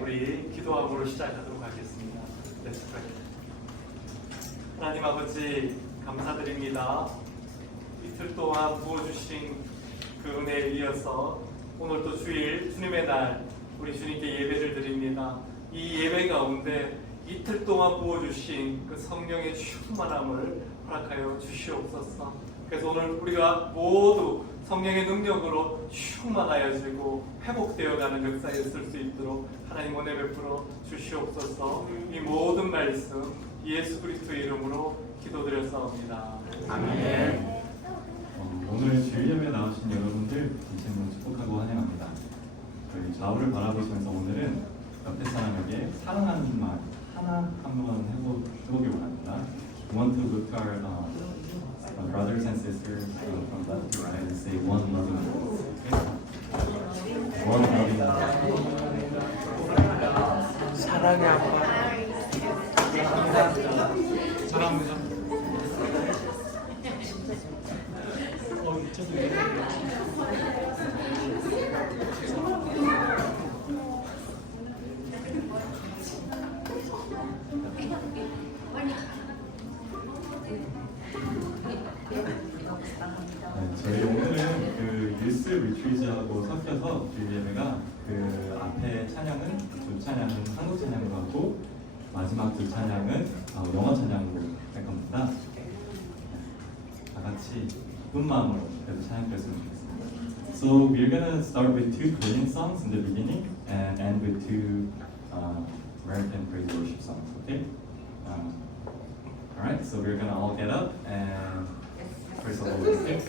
우리 기도하고로 시작하도록 하겠습니다. Let's pray. 하나님 아버지 감사드립니다. 이틀 동안 부어주신 그 은혜에 이어서 오늘 또 주일 주님의 날 우리 주님께 예배를 드립니다. 이 예배 가운데 이틀 동안 부어주신 그 성령의 충만함을 허락하여 주시옵소서. 그래서 오늘 우리가 모두 성령의 능력으로 충만하여지고 회복되어가는 역사에 있을 수 있도록 하나님 은혜 베풀어 주시옵소서. 이 모든 말씀 예수 그리스도의 이름으로 기도드렸사옵니다. 아멘. 오늘 주일 예배 나오신 여러분들 진심으로 축복하고 환영합니다. 저희 좌우를 바라보시면서 오늘은 옆에 사람에게 사랑하는 말 하나 한번 해보기 원합니다. We want to look our brothers and sisters from left to right and say one loving word. Okay? One loving word. 사랑의 아빠. 사랑합니다. 저희 오늘은 그 유스 리트리트하고 섞여서 주일 예배가 그 앞에 찬양은 두 찬양은 한국 찬양으로 하고 마지막 두 찬양은 영어 찬양으로 할 겁니다. 다 같이 기쁜 마음으로 그래도 찬양했으면 좋겠습니다. So we're gonna start with two Korean songs in the beginning and end with two American praise worship songs. Okay? All right. So we're gonna all get up and praise the Lord. Okay?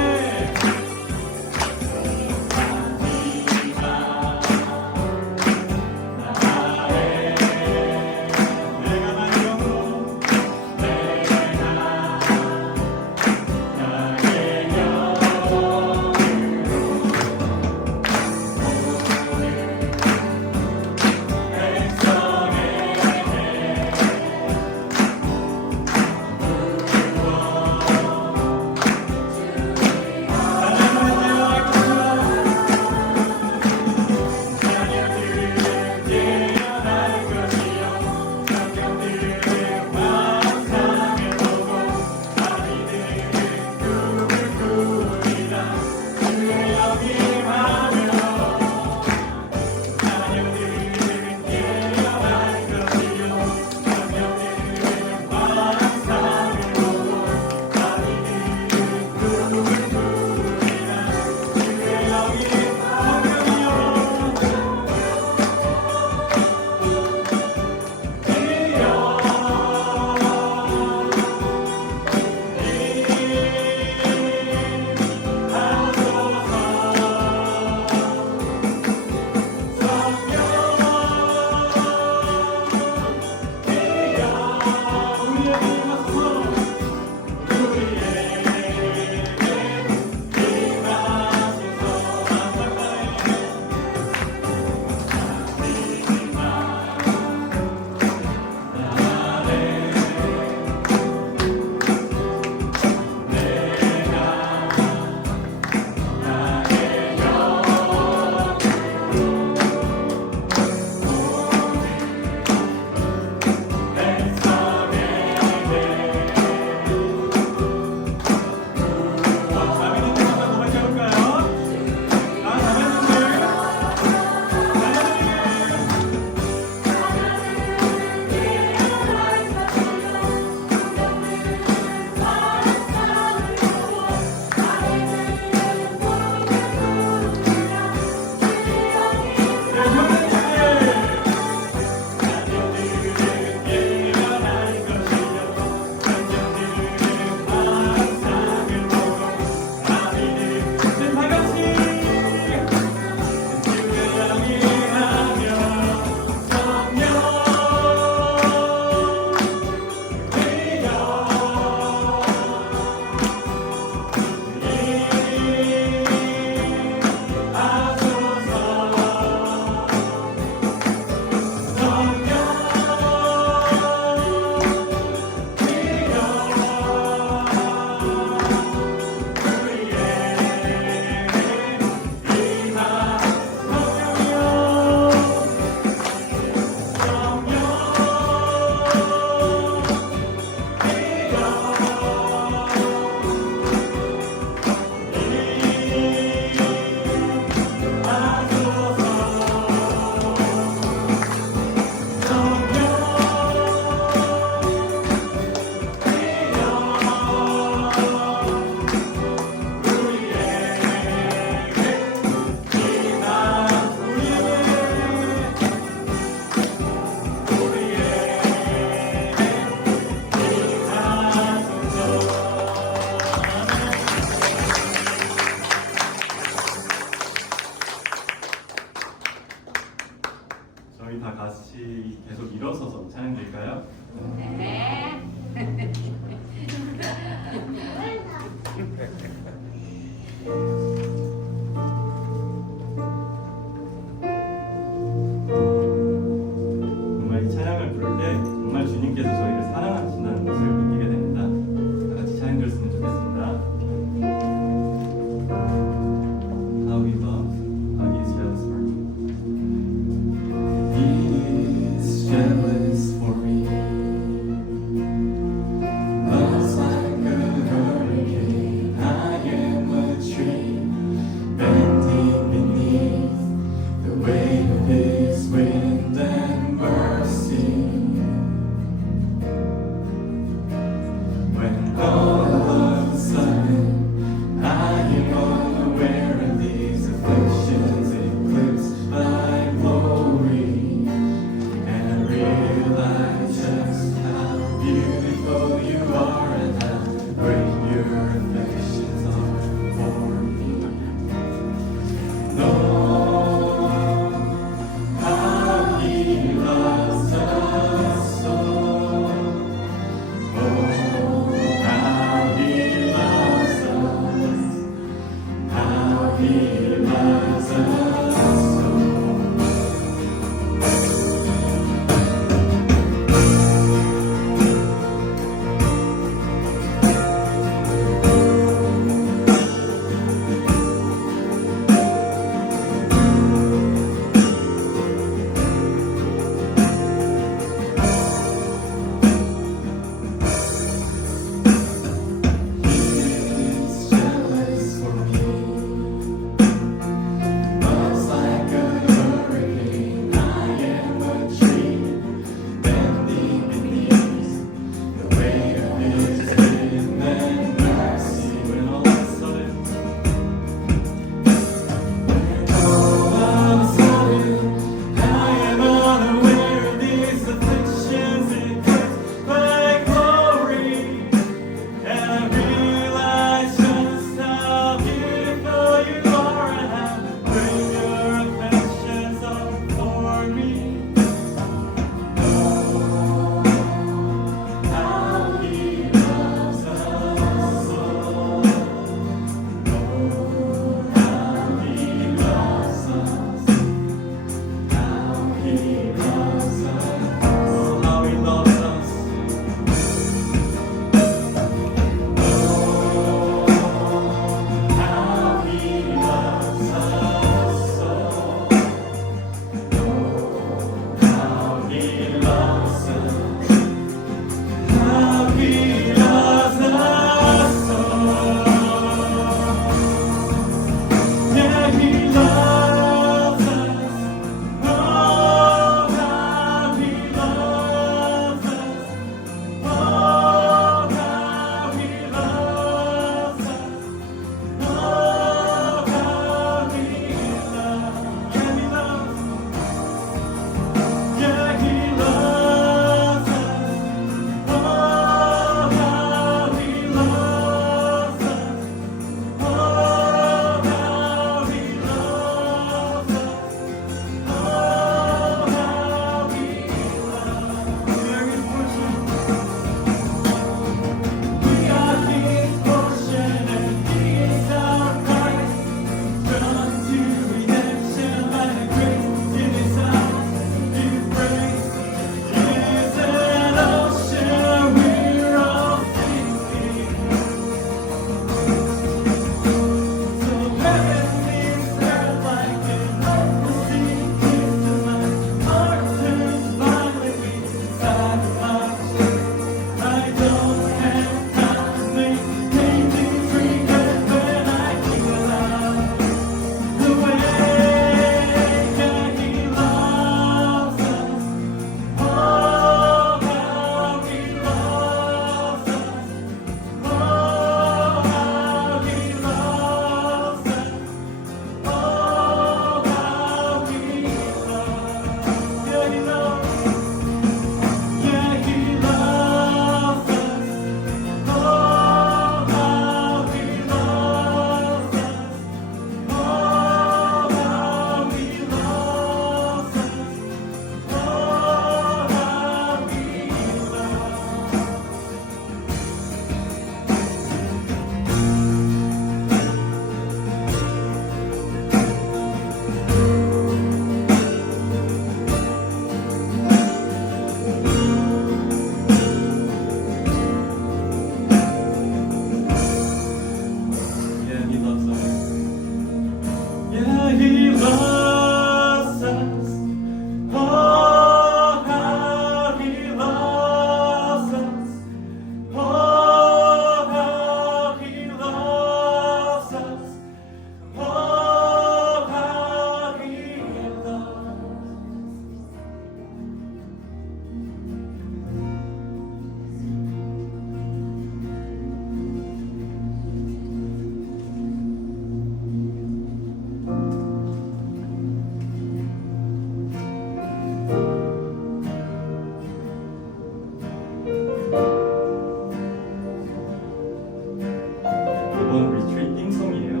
이번 리트리트 띵송이에요.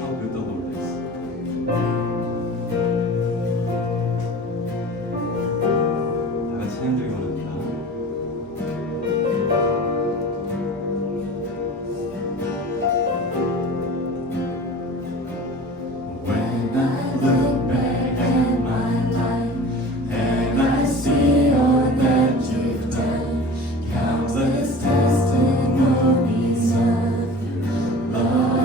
How good the Lord is. 다 같이 찬양드리기 원합니다. When I look back at my life and I see all that you've done, countless testimonies of your love.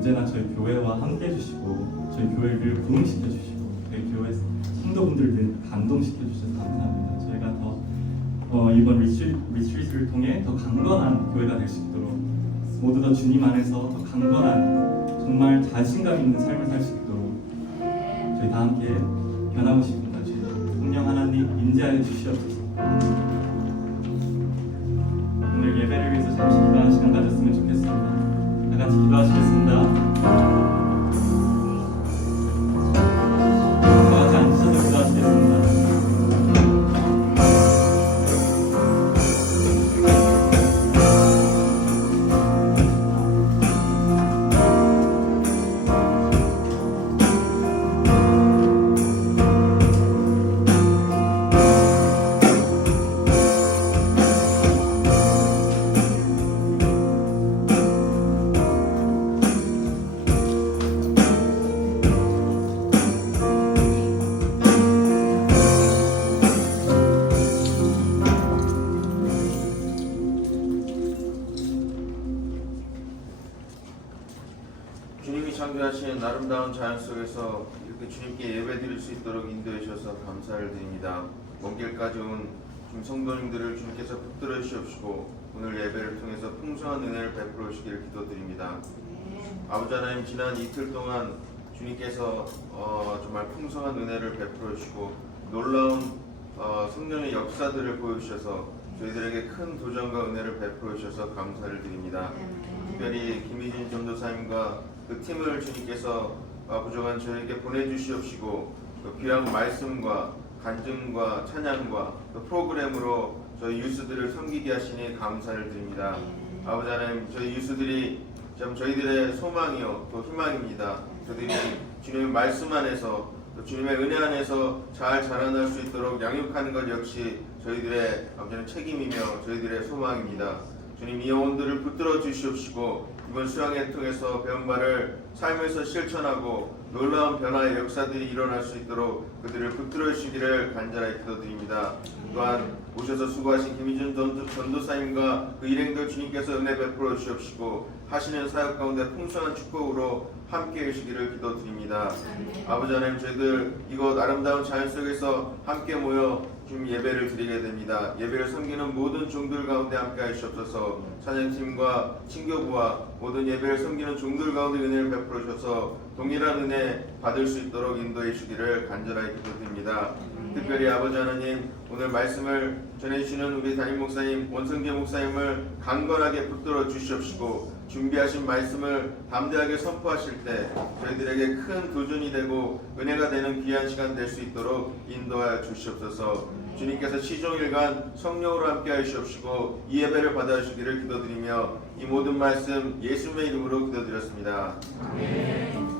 언제나 저희 교회와 함께 해주시고 저희 교회를 부흥시켜 주시고 저희 교회 성도분들을 감동시켜 주셔서 감사합니다. 저희가 더 이번 리트리트를 통해 더 강건한 교회가 될 수 있도록 모두 다 주님 안에서 더 강건한 정말 자신감 있는 삶을 살 수 있도록 저희 다 함께 변하고 싶습니다. 주님 성령 하나님 인재하여 주시옵소서. 오늘 예배를 위해서 잠시 기도하는 시간 가졌으면 좋겠습니다. 다 같이 기도하시겠습니다. 다 같이 앉으셔서 기도하시겠습니다. 주님이 창조하신 아름다운 자연 속에서 이렇게 주님께 예배드릴 수 있도록 인도해 주셔서 감사를 드립니다. 먼 길까지 온 주님 성도님들을 주님께서 붙들어 주시옵시고 오늘 예배를 통해서 풍성한 은혜를 베풀어 주시기를 기도드립니다. 아버지 하나님, 지난 이틀 동안 주님께서 정말 풍성한 은혜를 베풀어 주시고 놀라운 성령의 역사들을 보여주셔서 저희들에게 큰 도전과 은혜를 베풀어 주셔서 감사를 드립니다. 특별히 김희진 전도사님과 그 팀을 주님께서 부족한 저에게 보내주시옵시고 그 귀한 말씀과 간증과 찬양과 그 프로그램으로 저희 유스들을 섬기게 하시니 감사를 드립니다. 아버지 하나님, 저희 유스들이 참 저희들의 소망이요 또 희망입니다. 저들이 주님의 말씀 안에서 또 주님의 은혜 안에서 잘 자라날 수 있도록 양육하는 것 역시 저희들의 아버지는 책임이며 저희들의 소망입니다. 주님, 이 영혼들을 붙들어 주시옵시고 이번 수양회 통해서 배운 바를 삶에서 실천하고 놀라운 변화의 역사들이 일어날 수 있도록 그들을 붙들어 주시기를 간절히 기도드립니다. 또한 오셔서 수고하신 김희준 전도사님과 그 일행들 주님께서 은혜 베풀어 주시옵시고 하시는 사역 가운데 풍성한 축복으로 함께 해주시기를 기도드립니다. 아버지 하나님, 저희들 이곳 아름다운 자연 속에서 함께 모여 주님 예배를 드리게 됩니다. 예배를 섬기는 모든 종들 가운데 함께 하시옵소서. 찬양팀과 친교부와 모든 예배를 섬기는 종들 가운데 은혜를 베풀어 주셔서 동일한 은혜 받을 수 있도록 인도해 주기를 간절하게 기도드립니다. 특별히 아버지 하나님, 오늘 말씀을 전해주시는 우리 담임 목사님, 원성재 목사님을 강건하게 붙들어 주시옵시고 준비하신 말씀을 담대하게 선포하실 때 저희들에게 큰 도전이 되고 은혜가 되는 귀한 시간 될 수 있도록 인도하여 주시옵소서. 주님께서 시종일관 성령으로 함께 하시옵시고 이 예배를 받아주시기를 기도드리며 이 모든 말씀 예수님의 이름으로 기도드렸습니다. 아멘.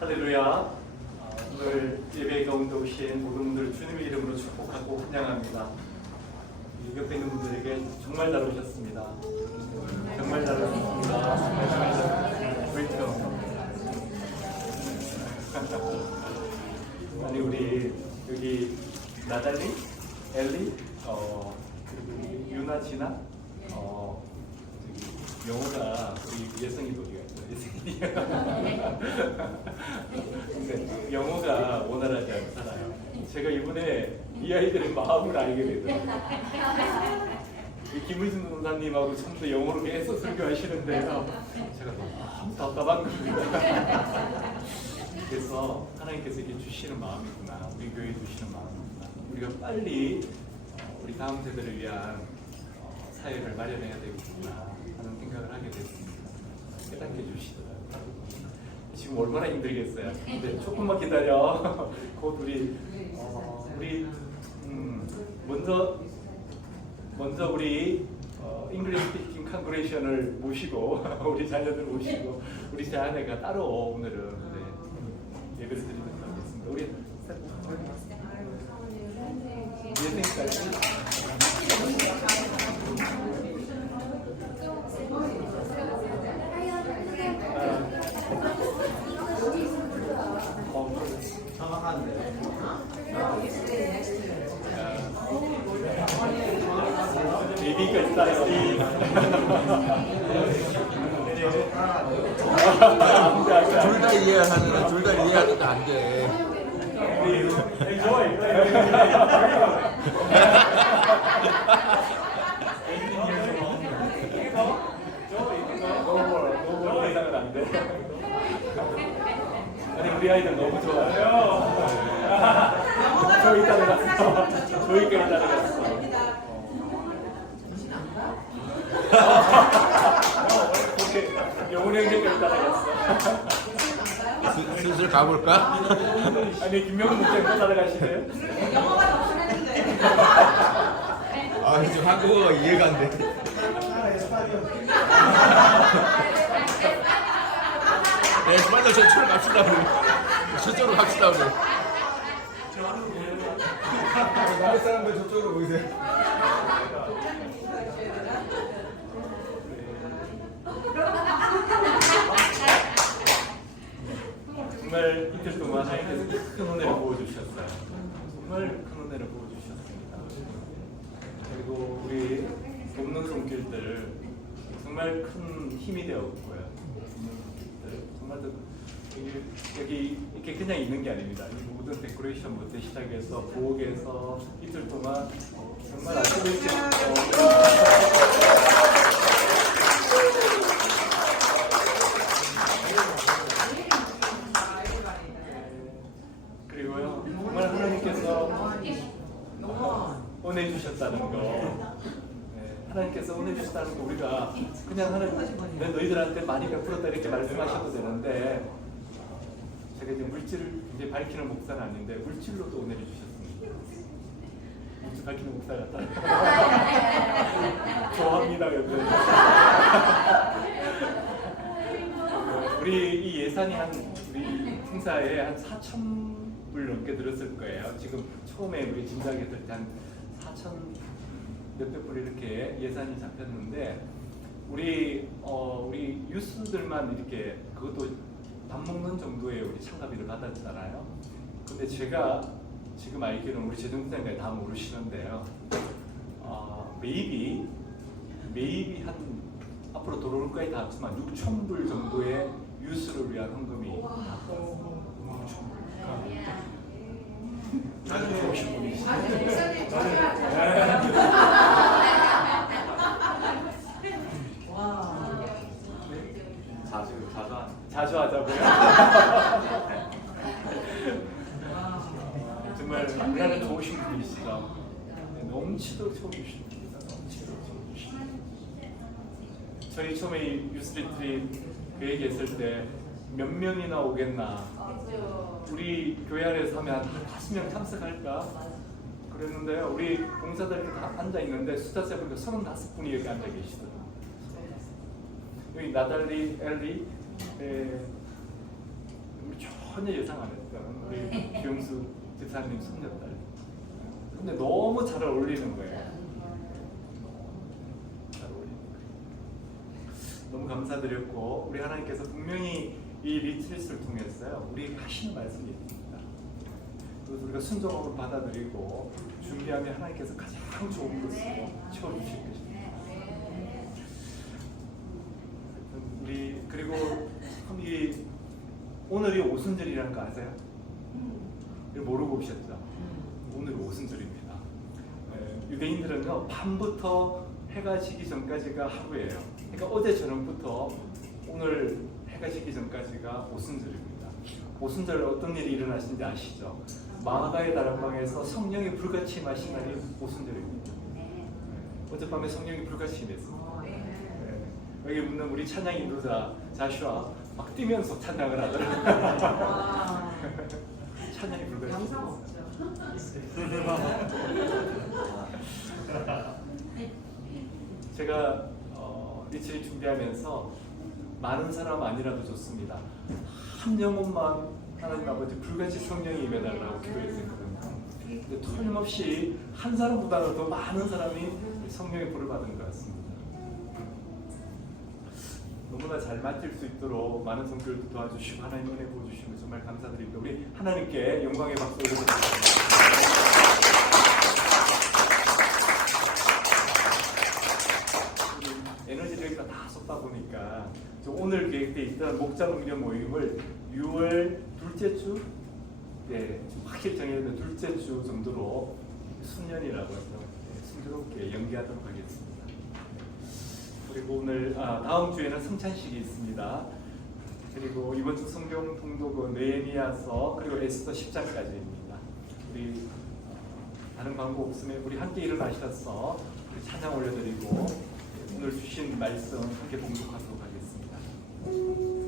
할렐루야. 오늘 예배 가운데 오신 모든 분들 주님의 이름으로 축복하고 환영합니다. 이 옆에 있는 분들에게 정말 잘 오셨습니다. 정말 잘 오셨습니다. 아니 우리 여기 나달리, 엘리, 그리고 유나, 지나, 영어가 우리 예성이도 근데 영어가 원활하지 않잖아요. 제가 이번에 이 아이들의 마음을 알게 되더라고요. 김의준 선사님하고 처음부터 영어로 계속 설교하시는데요. 제가 너무 답답한 겁니다. 그래서 하나님께서 이렇게 주시는 마음이구나. 우리 교회에 주시는 마음이구나. 우리가 빨리 우리 다음 세대를 위한 사회를 마련해야 되겠구나 하는 생각을 하게 됐습니다. 깨닫게 주시더라고요. 지금 얼마나 힘들겠어요. 근데 조금만 기다려. 곧 우리 먼저 우리 잉글리시 스피킹 컨그레이션을 모시고 우리 자녀들 모시고 우리 제 아내가 따로 오늘은 예배를 드리면서 하겠습니다. 우리 예생까지 둘 다 이해하는, 둘 다 이해하는데 안 돼. 너무 이상은 안 돼. 아니 우리 아이들 너무 좋아요. 저희 따라갔어. 저희까지 따라갔어. 영훈이 형제까지 따라갔어. 슬슬 가볼까? 아니 김명훈 목사님 따라가시네요. 아, 지금 한국어가 이해가 안 돼. 네, 빨리 저쪽으로 갑시다, 우리. 저쪽으로 갑시다, 우리. 나라 사람들 저쪽으로 보이세요. 정말 이틀 동안 하나님께서 큰 은혜를 부어주셨어요. 정말 큰 은혜를 부어주셨습니다. 그리고 우리 돕는 손길들 정말 큰 힘이 되었고요. 돕는 손길들 정말 여기 이렇게 그냥 있는 게 아닙니다. 이 모든 데코레이션부터 시작해서 부엌에서 이틀 동안 정말 아주 이렇게 그리고요 정말 하나님께서 보내주셨다는 거, 하나님께서 보내주셨다는 거 우리가 그냥 하나님 너희들한테 많이 베풀었다 이렇게 말씀하셔도 되는데 제가 이제 물질을 이제 밝히는 목사는 아닌데 물질로도 은혜를 주셨습니다. 물질 밝히는 목사 같다. 좋아합니다. 우리 이 예산이 우리 행사에 한 4,000불 넘게 들었을 거예요. 지금 처음에 우리 짐작했을 때 한 4,000 몇백 불 이렇게 예산이 잡혔는데 우리 유스들만 이렇게 그것도 밥 먹는 정도의 우리 참가비를 받았잖아요. 근데 제가 지금 알기로는 우리 재정부장님이 다 모르시는데요. 매입이 한 앞으로 들어올 거에 다 합치면 6,000불 정도의 유스를 위한 헌금이 아주 좋으신 분이시죠. 자주 하자고요. 정말 우리나라 좋으신 분이시죠. 넘치도록 좋으신 분입니다. 넘치도록 좋으신 분. 저희 처음에 이 유스리트리 그 얘기했을 때 몇 명이나 오겠나. 우리 교회 안에서 하면 한 5명 참석할까? 그랬는데요. 우리 봉사들 이렇게 다 앉아 있는데 숫자 세보니까 35분이 여기 앉아 계시더라고요. 여기 나달리, 엘리, 우리 전혀 예상 안 했던 우리 기영수 집사님 손녀딸. 근데 너무 잘 어울리는 거예요. 잘 어울리는 거예요. 너무 감사드렸고 우리 하나님께서 분명히 이 리트릿을 통해서요 우리에게 하시는 말씀이 있습니다. 그래서 우리가 순종으로 받아들이고 준비하면 하나님께서 가장 좋은 것으로 채워주실 것입니다. 우리 그리고 이 오늘이 오순절이라는 거 아세요? 모르고 오셨죠? 오늘이 오순절입니다. 유대인들은요 밤부터 해가 지기 전까지가 하루예요. 그러니까 어제 저녁부터 오늘 해가 지기 전까지가 오순절입니다. 오순절 어떤 일이 일어나시는지 아시죠? 마가의 다락방에서 성령이 불같이 임하신 날이 오순절입니다. 어젯밤에 성령이 불같이 임했습니다. 여기 묻는 우리 찬양 인도자 자슈아 막 뛰면서 찬양을 하더라고요. 찬양이 불같이 제가 리트릿 준비하면서 많은 사람 아니라도 좋습니다. 한 영혼만 하나님 아버지 불같이 성령이 임해달라고 기도했었거든요. 근데 틀림없이 한 사람보다는 더 많은 사람이 성령의 불을 받은 것 같습니다. 너무나 잘 맡을 수 있도록 많은 성교들도 도와주시고 하나님 은혜 부어주시면 정말 감사드립니다. 우리 하나님께 영광의 박수 올려드립니다. 다 쏟다 보니까 오늘 계획돼 있던 목자 농년 모임을 6월 둘째 주, 확실히 정해진 둘째 주 정도로 순년이라고 해서 순조롭게 연기하도록 하겠습니다. 그리고 오늘 다음 주에는 성찬식이 있습니다. 그리고 이번 주 성경 통독은 느헤미야서 그리고 에스더 10장까지입니다. 우리 다른 광고 없으면 우리 함께 일어나셔서 찬양 올려드리고 오늘 주신 말씀 함께 봉독하도록 하겠습니다.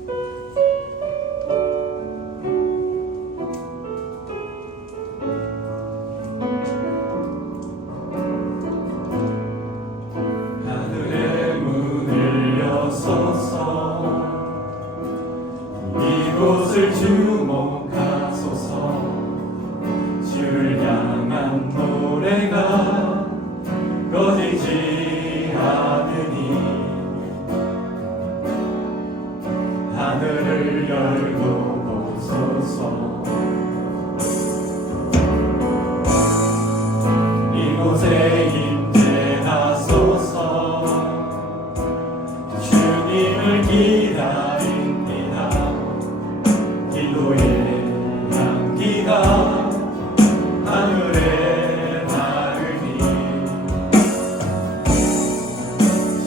하늘의 문을 여소서 이곳을 주목하소서 주를 향한 노래가 꺼지지 않으니 하늘을 열고 보소서 이곳에 임재하소서 주님을 기다립니다 기도의 향기가 하늘에 나르니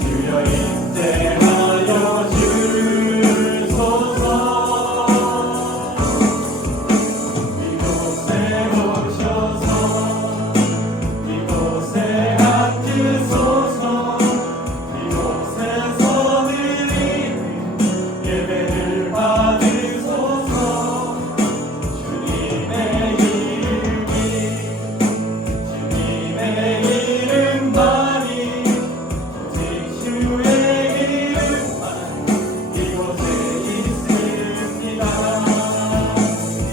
주여 임재하여 주소서 이곳에 오셔서 이곳에 앉으소서 이곳에서 드리는 예배를 받으소서 주님의 이름만이 오직 주의 이름만 이곳에 있습니다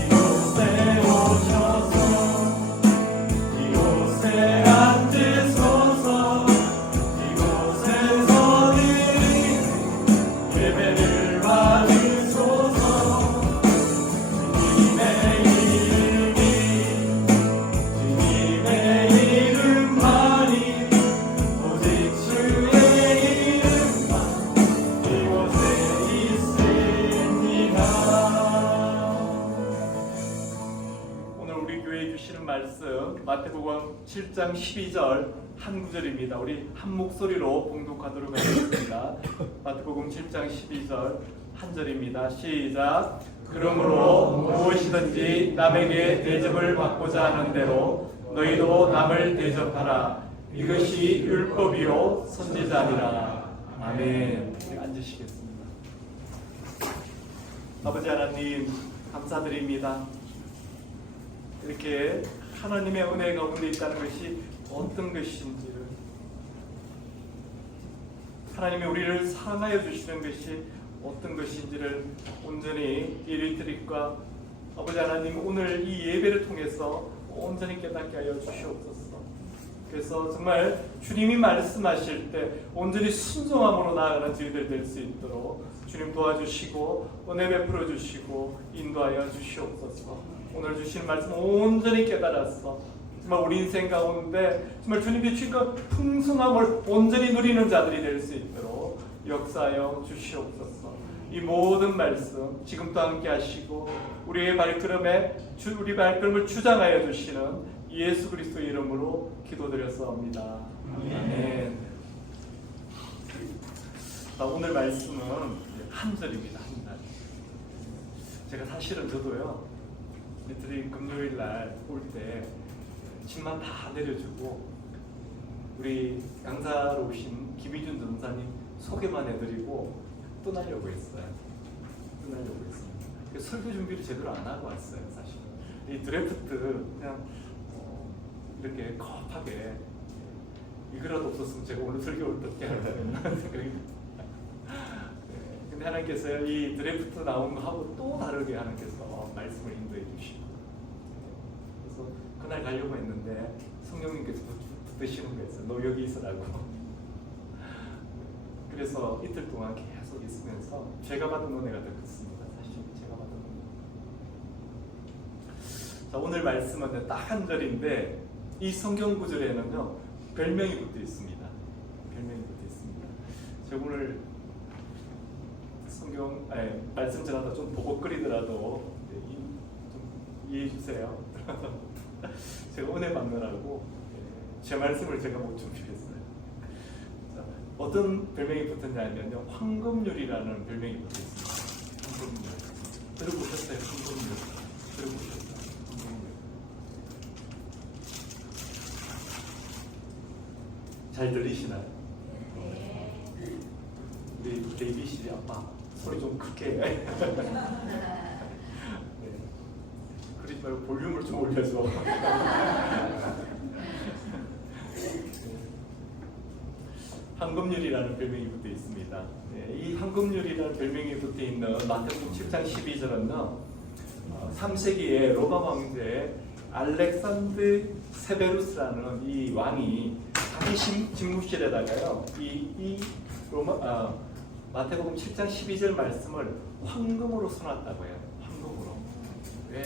이곳에 오셔서 이곳에 앉으소서 이곳에서 드리는 예배를 받으소서 주님의 이름만이 오직 주의 이름만 이곳에 있습니다. 오늘 우리 교회에 주시는 말씀 마태복음 7장 12절 한 구절입니다. 우리 한 목소리로 봉독하도록 하겠습니다. 마태복음 7장 12절 한 절입니다. 시작. 그러므로 무엇이든지 남에게 대접을 받고자 하는 대로 너희도 남을 대접하라. 이것이 율법이요 선지자니라. 아멘. 우리 앉으시겠습니다. 아버지 하나님 감사드립니다. 이렇게 하나님의 은혜 가운데 있다는 것이 어떤 것인지를 하나님이 우리를 사랑하여 주시는 것이 어떤 것인지를 온전히 이 리트릿과 아버지 하나님 오늘 이 예배를 통해서 온전히 깨닫게 하여 주시옵소서. 그래서 정말 주님이 말씀하실 때 온전히 순종함으로 나아가는 저희들 될 수 있도록 주님 도와주시고 은혜 베풀어 주시고 인도하여 주시옵소서. 오늘 주신 말씀 온전히 깨달았어. 정말 우리 인생 가운데 정말 주님이 주신 그 풍성함을 온전히 누리는 자들이 될 수 있도록 역사하여 주시옵소서. 이 모든 말씀 지금도 함께 하시고 우리 발걸음을 주장하여 주시는 예수 그리스도 이름으로 기도드렸사옵니다. 아멘. 오늘 말씀은 한 절입니다. 한 절. 제가 사실은 저도요 이틀이 금요일 날 올 때 짐만 다 내려주고 우리 강사로 오신 김희준 전사님 소개만 해드리고 떠나려고 했어요. 설교 준비를 제대로 안 하고 왔어요. 사실 이 드래프트 그냥 이렇게 겁하게 이거라도 없었으면 제가 오늘 설교를 어떻게 하려나 생각이 근데 하나님께서 이 드래프트 나온 거 하고 또 다르게 하나님께서 말씀을 인도해 주시고 그래서 그날 가려고 했는데 성령님께서 붙드시는 거였어요. 너 여기 있으라고. 그래서 이틀 동안 계속 있으면서 제가 받은 은혜가 더 컸습니다. 사실 제가 받은 은혜. 자, 오늘 말씀은 딱 한 절인데 이 성경 구절에는요 별명이 붙어 있습니다. 별명이 붙어 있습니다. 제가 오늘 성경 말씀 전하다 좀 버벅거리더라도 좀 이해해 주세요. 제가 은혜 받느라고 제 말씀을 제가 못 준비했어요. 자, 어떤 별명이 붙었냐면요, 황금률이라는 별명이 붙었습니다. 황금률 들어보셨어요? 황금률 들어보셨어요? 황금률 잘 들리시나요? 우리 데이비씨 아빠 소리 좀 크게. 네. 그러지 말고 볼륨을 좀 올려줘. 황금률이라는 별명이 붙어 있습니다. 네, 이 황금률이라는 별명이 붙어 있는 마태복음 7장 12절은요, 3세기에 로마 황제 알렉산드 세베루스라는 이 왕이 자기 집무실에다가요, 이 마태복음 7장 12절 말씀을 황금으로 써놨다고 해요. 황금으로. 예.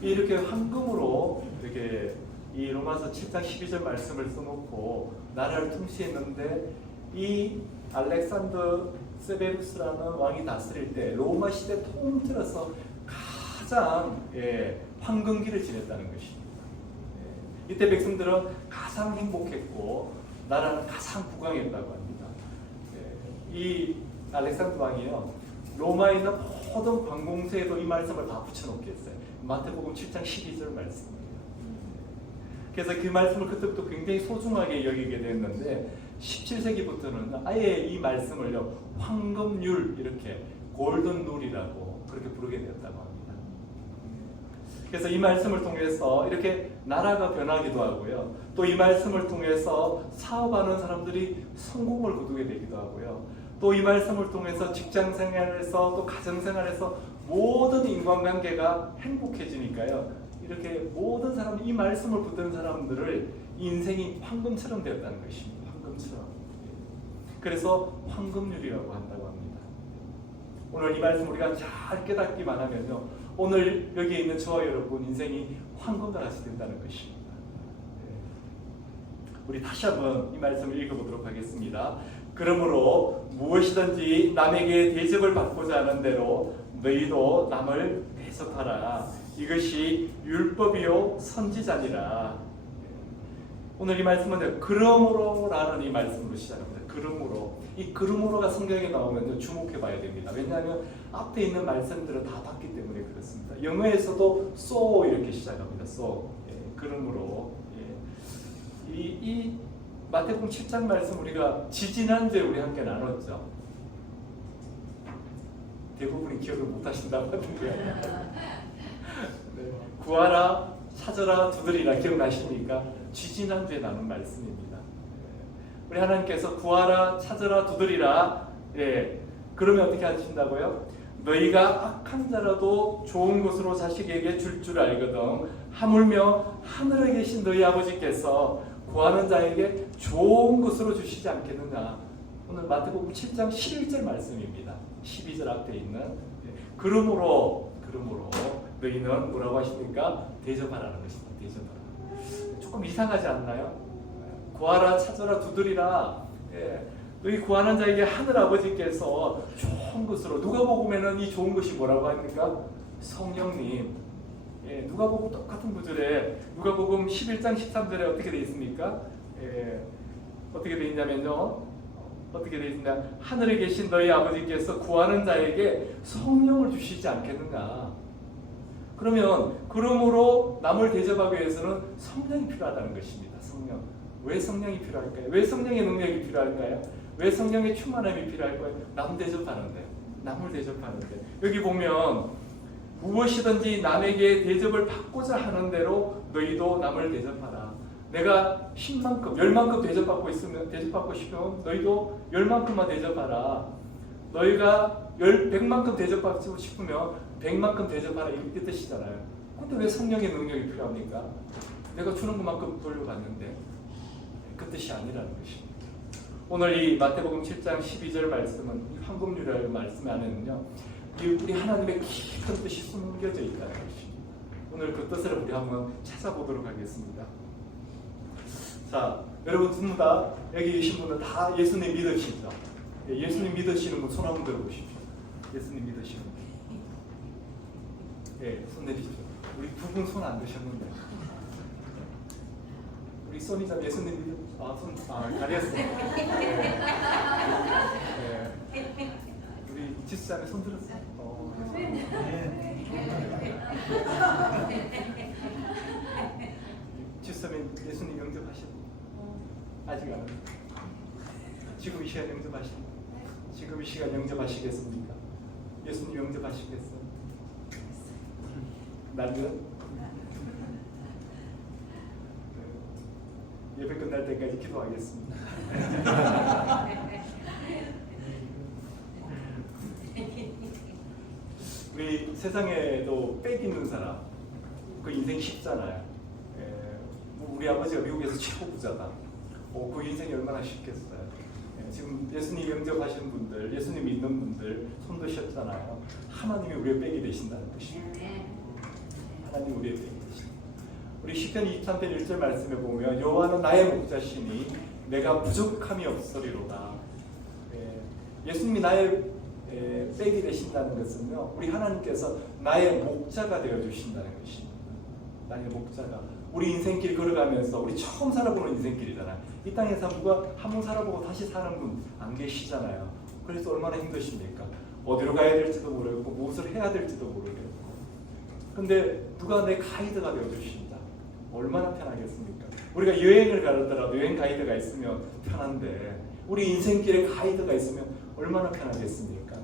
이렇게 황금으로 이렇게 이 로마서 7장 12절 말씀을 써놓고 나라를 통치했는데, 이 알렉산더 세베루스라는 왕이 다스릴 때 로마 시대 통틀어서 가장 황금기를 지냈다는 것입니다. 이때 백성들은 가장 행복했고 나라는 가장 부강했다고 합니다. 이 알렉산더 왕이요, 로마에 있는 모든 관공서에도 이 말씀을 다 붙여놓게 했어요. 마태복음 7장 12절 말씀이에요. 그래서 그 말씀을 그때부터 굉장히 소중하게 여기게 됐는데, 17세기부터는 아예 이 말씀을요, 황금률, 이렇게 골든룰이라고 그렇게 부르게 되었다고 합니다. 그래서 이 말씀을 통해서 이렇게 나라가 변하기도 하고요, 또 이 말씀을 통해서 사업하는 사람들이 성공을 거두게 되기도 하고요, 또 이 말씀을 통해서 직장생활에서 또 가정생활에서 모든 인간관계가 행복해지니까요, 이렇게 모든 사람, 이 말씀을 붙든 사람들을 인생이 황금처럼 되었다는 것입니다. 황금처럼. 그래서 황금률이라고 한다고 합니다. 오늘 이 말씀 우리가 잘 깨닫기만 하면요, 오늘 여기에 있는 저와 여러분 인생이 황금과 같이 된다는 것입니다. 우리 다시 한번 이 말씀을 읽어보도록 하겠습니다. 그러므로 무엇이든지 남에게 대접을 받고자 하는 대로 너희도 남을 대접하라. 이것이 율법이요 선지자니라. 오늘 이 말씀은 그러므로라는 이 말씀으로 시작합니다. 그러므로. 이 그러므로가 성경에 나오면 주목해 봐야 됩니다. 왜냐하면 앞에 있는 말씀들은 다 봤기 때문에 그렇습니다. 영어에서도 so 이렇게 시작합니다. so. 그러므로. 이 마태복음 7장 말씀 우리가 지지난주에 우리 함께 나눴죠. 대부분이 기억을 못 하신다고 하던데요. 네. 구하라, 찾아라, 두드리라 기억나십니까? 지지난주에 나눈 말씀입니다. 우리 하나님께서 구하라, 찾아라, 두드리라. 그러면 어떻게 하신다고요? 너희가 악한 자라도 좋은 것으로 자식에게 줄 줄 알거든. 하물며 하늘에 계신 너희 아버지께서 구하는 자에게 좋은 것으로 주시지 않겠느냐. 오늘 마태복음 7장 11절 말씀입니다. 12절 앞에 있는 그러므로 너희는 뭐라고 하십니까? 대접하라는 것입니다. 대접하라. 조금 이상하지 않나요? 구하라, 찾아라, 두드리라. 너희 구하는 자에게 하늘 아버지께서 좋은 것으로, 누가복음에는 이 좋은 것이 뭐라고 합니까? 성령님. 누가복음 똑같은 구절에 누가복음 11장 13절에 어떻게 되어 있습니까? 어떻게 되어 있냐면요, 어떻게 되어 있냐, 하늘에 계신 너희 아버지께서 구하는 자에게 성령을 주시지 않겠느냐. 그러면 그러므로 남을 대접하기 위해서는 성령이 필요하다는 것입니다. 성령. 왜 성령이 필요할까요? 왜 성령의 능력이 필요할까요? 왜 성령의 충만함이 필요할까요? 남 대접하는데, 남을 대접하는데. 여기 보면 무엇이든지 남에게 대접을 받고자 하는 대로 너희도 남을 대접하라. 내가 10만큼, 10만큼 대접받고 싶으면 너희도 10만큼만 대접하라. 너희가 100만큼 대접받고 싶으면 100만큼 대접하라. 이 뜻이잖아요. 근데 왜 성령의 능력이 필요합니까? 내가 주는 것만큼 돌려받는데. 그 뜻이 아니라는 것입니다. 오늘 이 마태복음 7장 12절 말씀은, 이 황금률이라는 말씀 안에는요, 우리 하나님의 깊은 뜻이 숨겨져 있다는 것입니다. 오늘 그 뜻을 우리 한번 찾아보도록 하겠습니다. 자, 여러분 전부 다 여기 계신 분은 다 예수님 믿으시죠? 예수님 믿으시는 분 손 한번 들어보십시오. 예수님 믿으시는 분. 예, 손 내리시죠. 우리 두 분 손 안 드셨는데. 우리 손이자 예수님 믿음. 가렸어. 예. 우리 지수자매 손 들었어. 지수자매 예수님 영접하셨고 아직 안 합니다. 지금 이 시간 영접하십니까? 지금 이 시간 영접하시겠습니까? 예수님 영접하시겠어요? 나는 예배 끝날 때까지 기도하겠습니다. 우리 세상에도 빽 있는 사람, 그 인생 쉽잖아요. 우리 아버지가 미국에서 최고 부자다. 그 인생이 얼마나 쉽겠어요. 지금 예수님 영접하신 분들, 예수님 믿는 분들 손 드셨잖아요. 하나님이 우리의 빽이 되신다는 것입니다. 하나님 우리의 빽이 되신다. 우리 시편 23편 1절 말씀에 보면 여호와는 나의 목자시니 내가 부족함이 없으리로다. 예수님이 나의 빽이 되신다는 것은요, 우리 하나님께서 나의 목자가 되어 주신다는 것입니다. 나의 목자가 우리 인생길 걸어가면서 우리 처음 살아보는 인생길이잖아요. 이 땅에서 누가 한 번 살아보고 다시 사는 분 안 계시잖아요. 그래서 얼마나 힘드십니까? 어디로 가야 될지도 모르겠고 무엇을 해야 될지도 모르겠고. 근데 누가 내 가이드가 되어 주신다. 얼마나 편하겠습니까? 우리가 여행을 가더라도 여행 가이드가 있으면 편한데 우리 인생길에 가이드가 있으면 얼마나 편하겠습니까?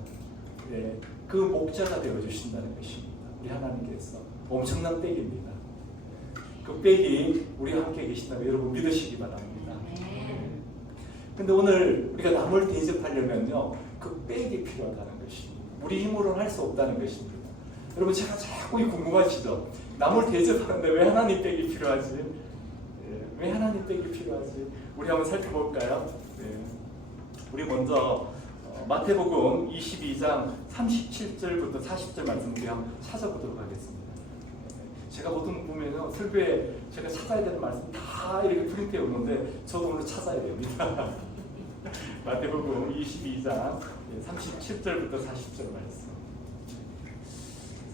네, 그 목자가 되어 주신다는 것입니다. 우리 하나님께서 엄청난 빽입니다. 그 빽이 우리와 함께 계신다면 여러분 믿으시기 바랍니다. 근데 오늘 우리가 남을 대접하려면요, 그 빽이 필요하다는 것입니다. 우리 힘으로는 할 수 없다는 것입니다. 여러분 제가 자꾸 궁금하시죠? 남을 대접하는데 왜 하나님 빽이 필요하지? 왜 하나님 빽이 필요하지? 우리 한번 살펴볼까요? 우리 먼저 마태복음 22장 37절부터 40절 말씀 우리 한번 찾아보도록 하겠습니다. 제가 보통 보면요, 설교에 제가 찾아야 되는 말씀 다 이렇게 프린트해 오는데 저도 오늘 찾아야 됩니다. 마태복음 22장 37절부터 40절 말씀.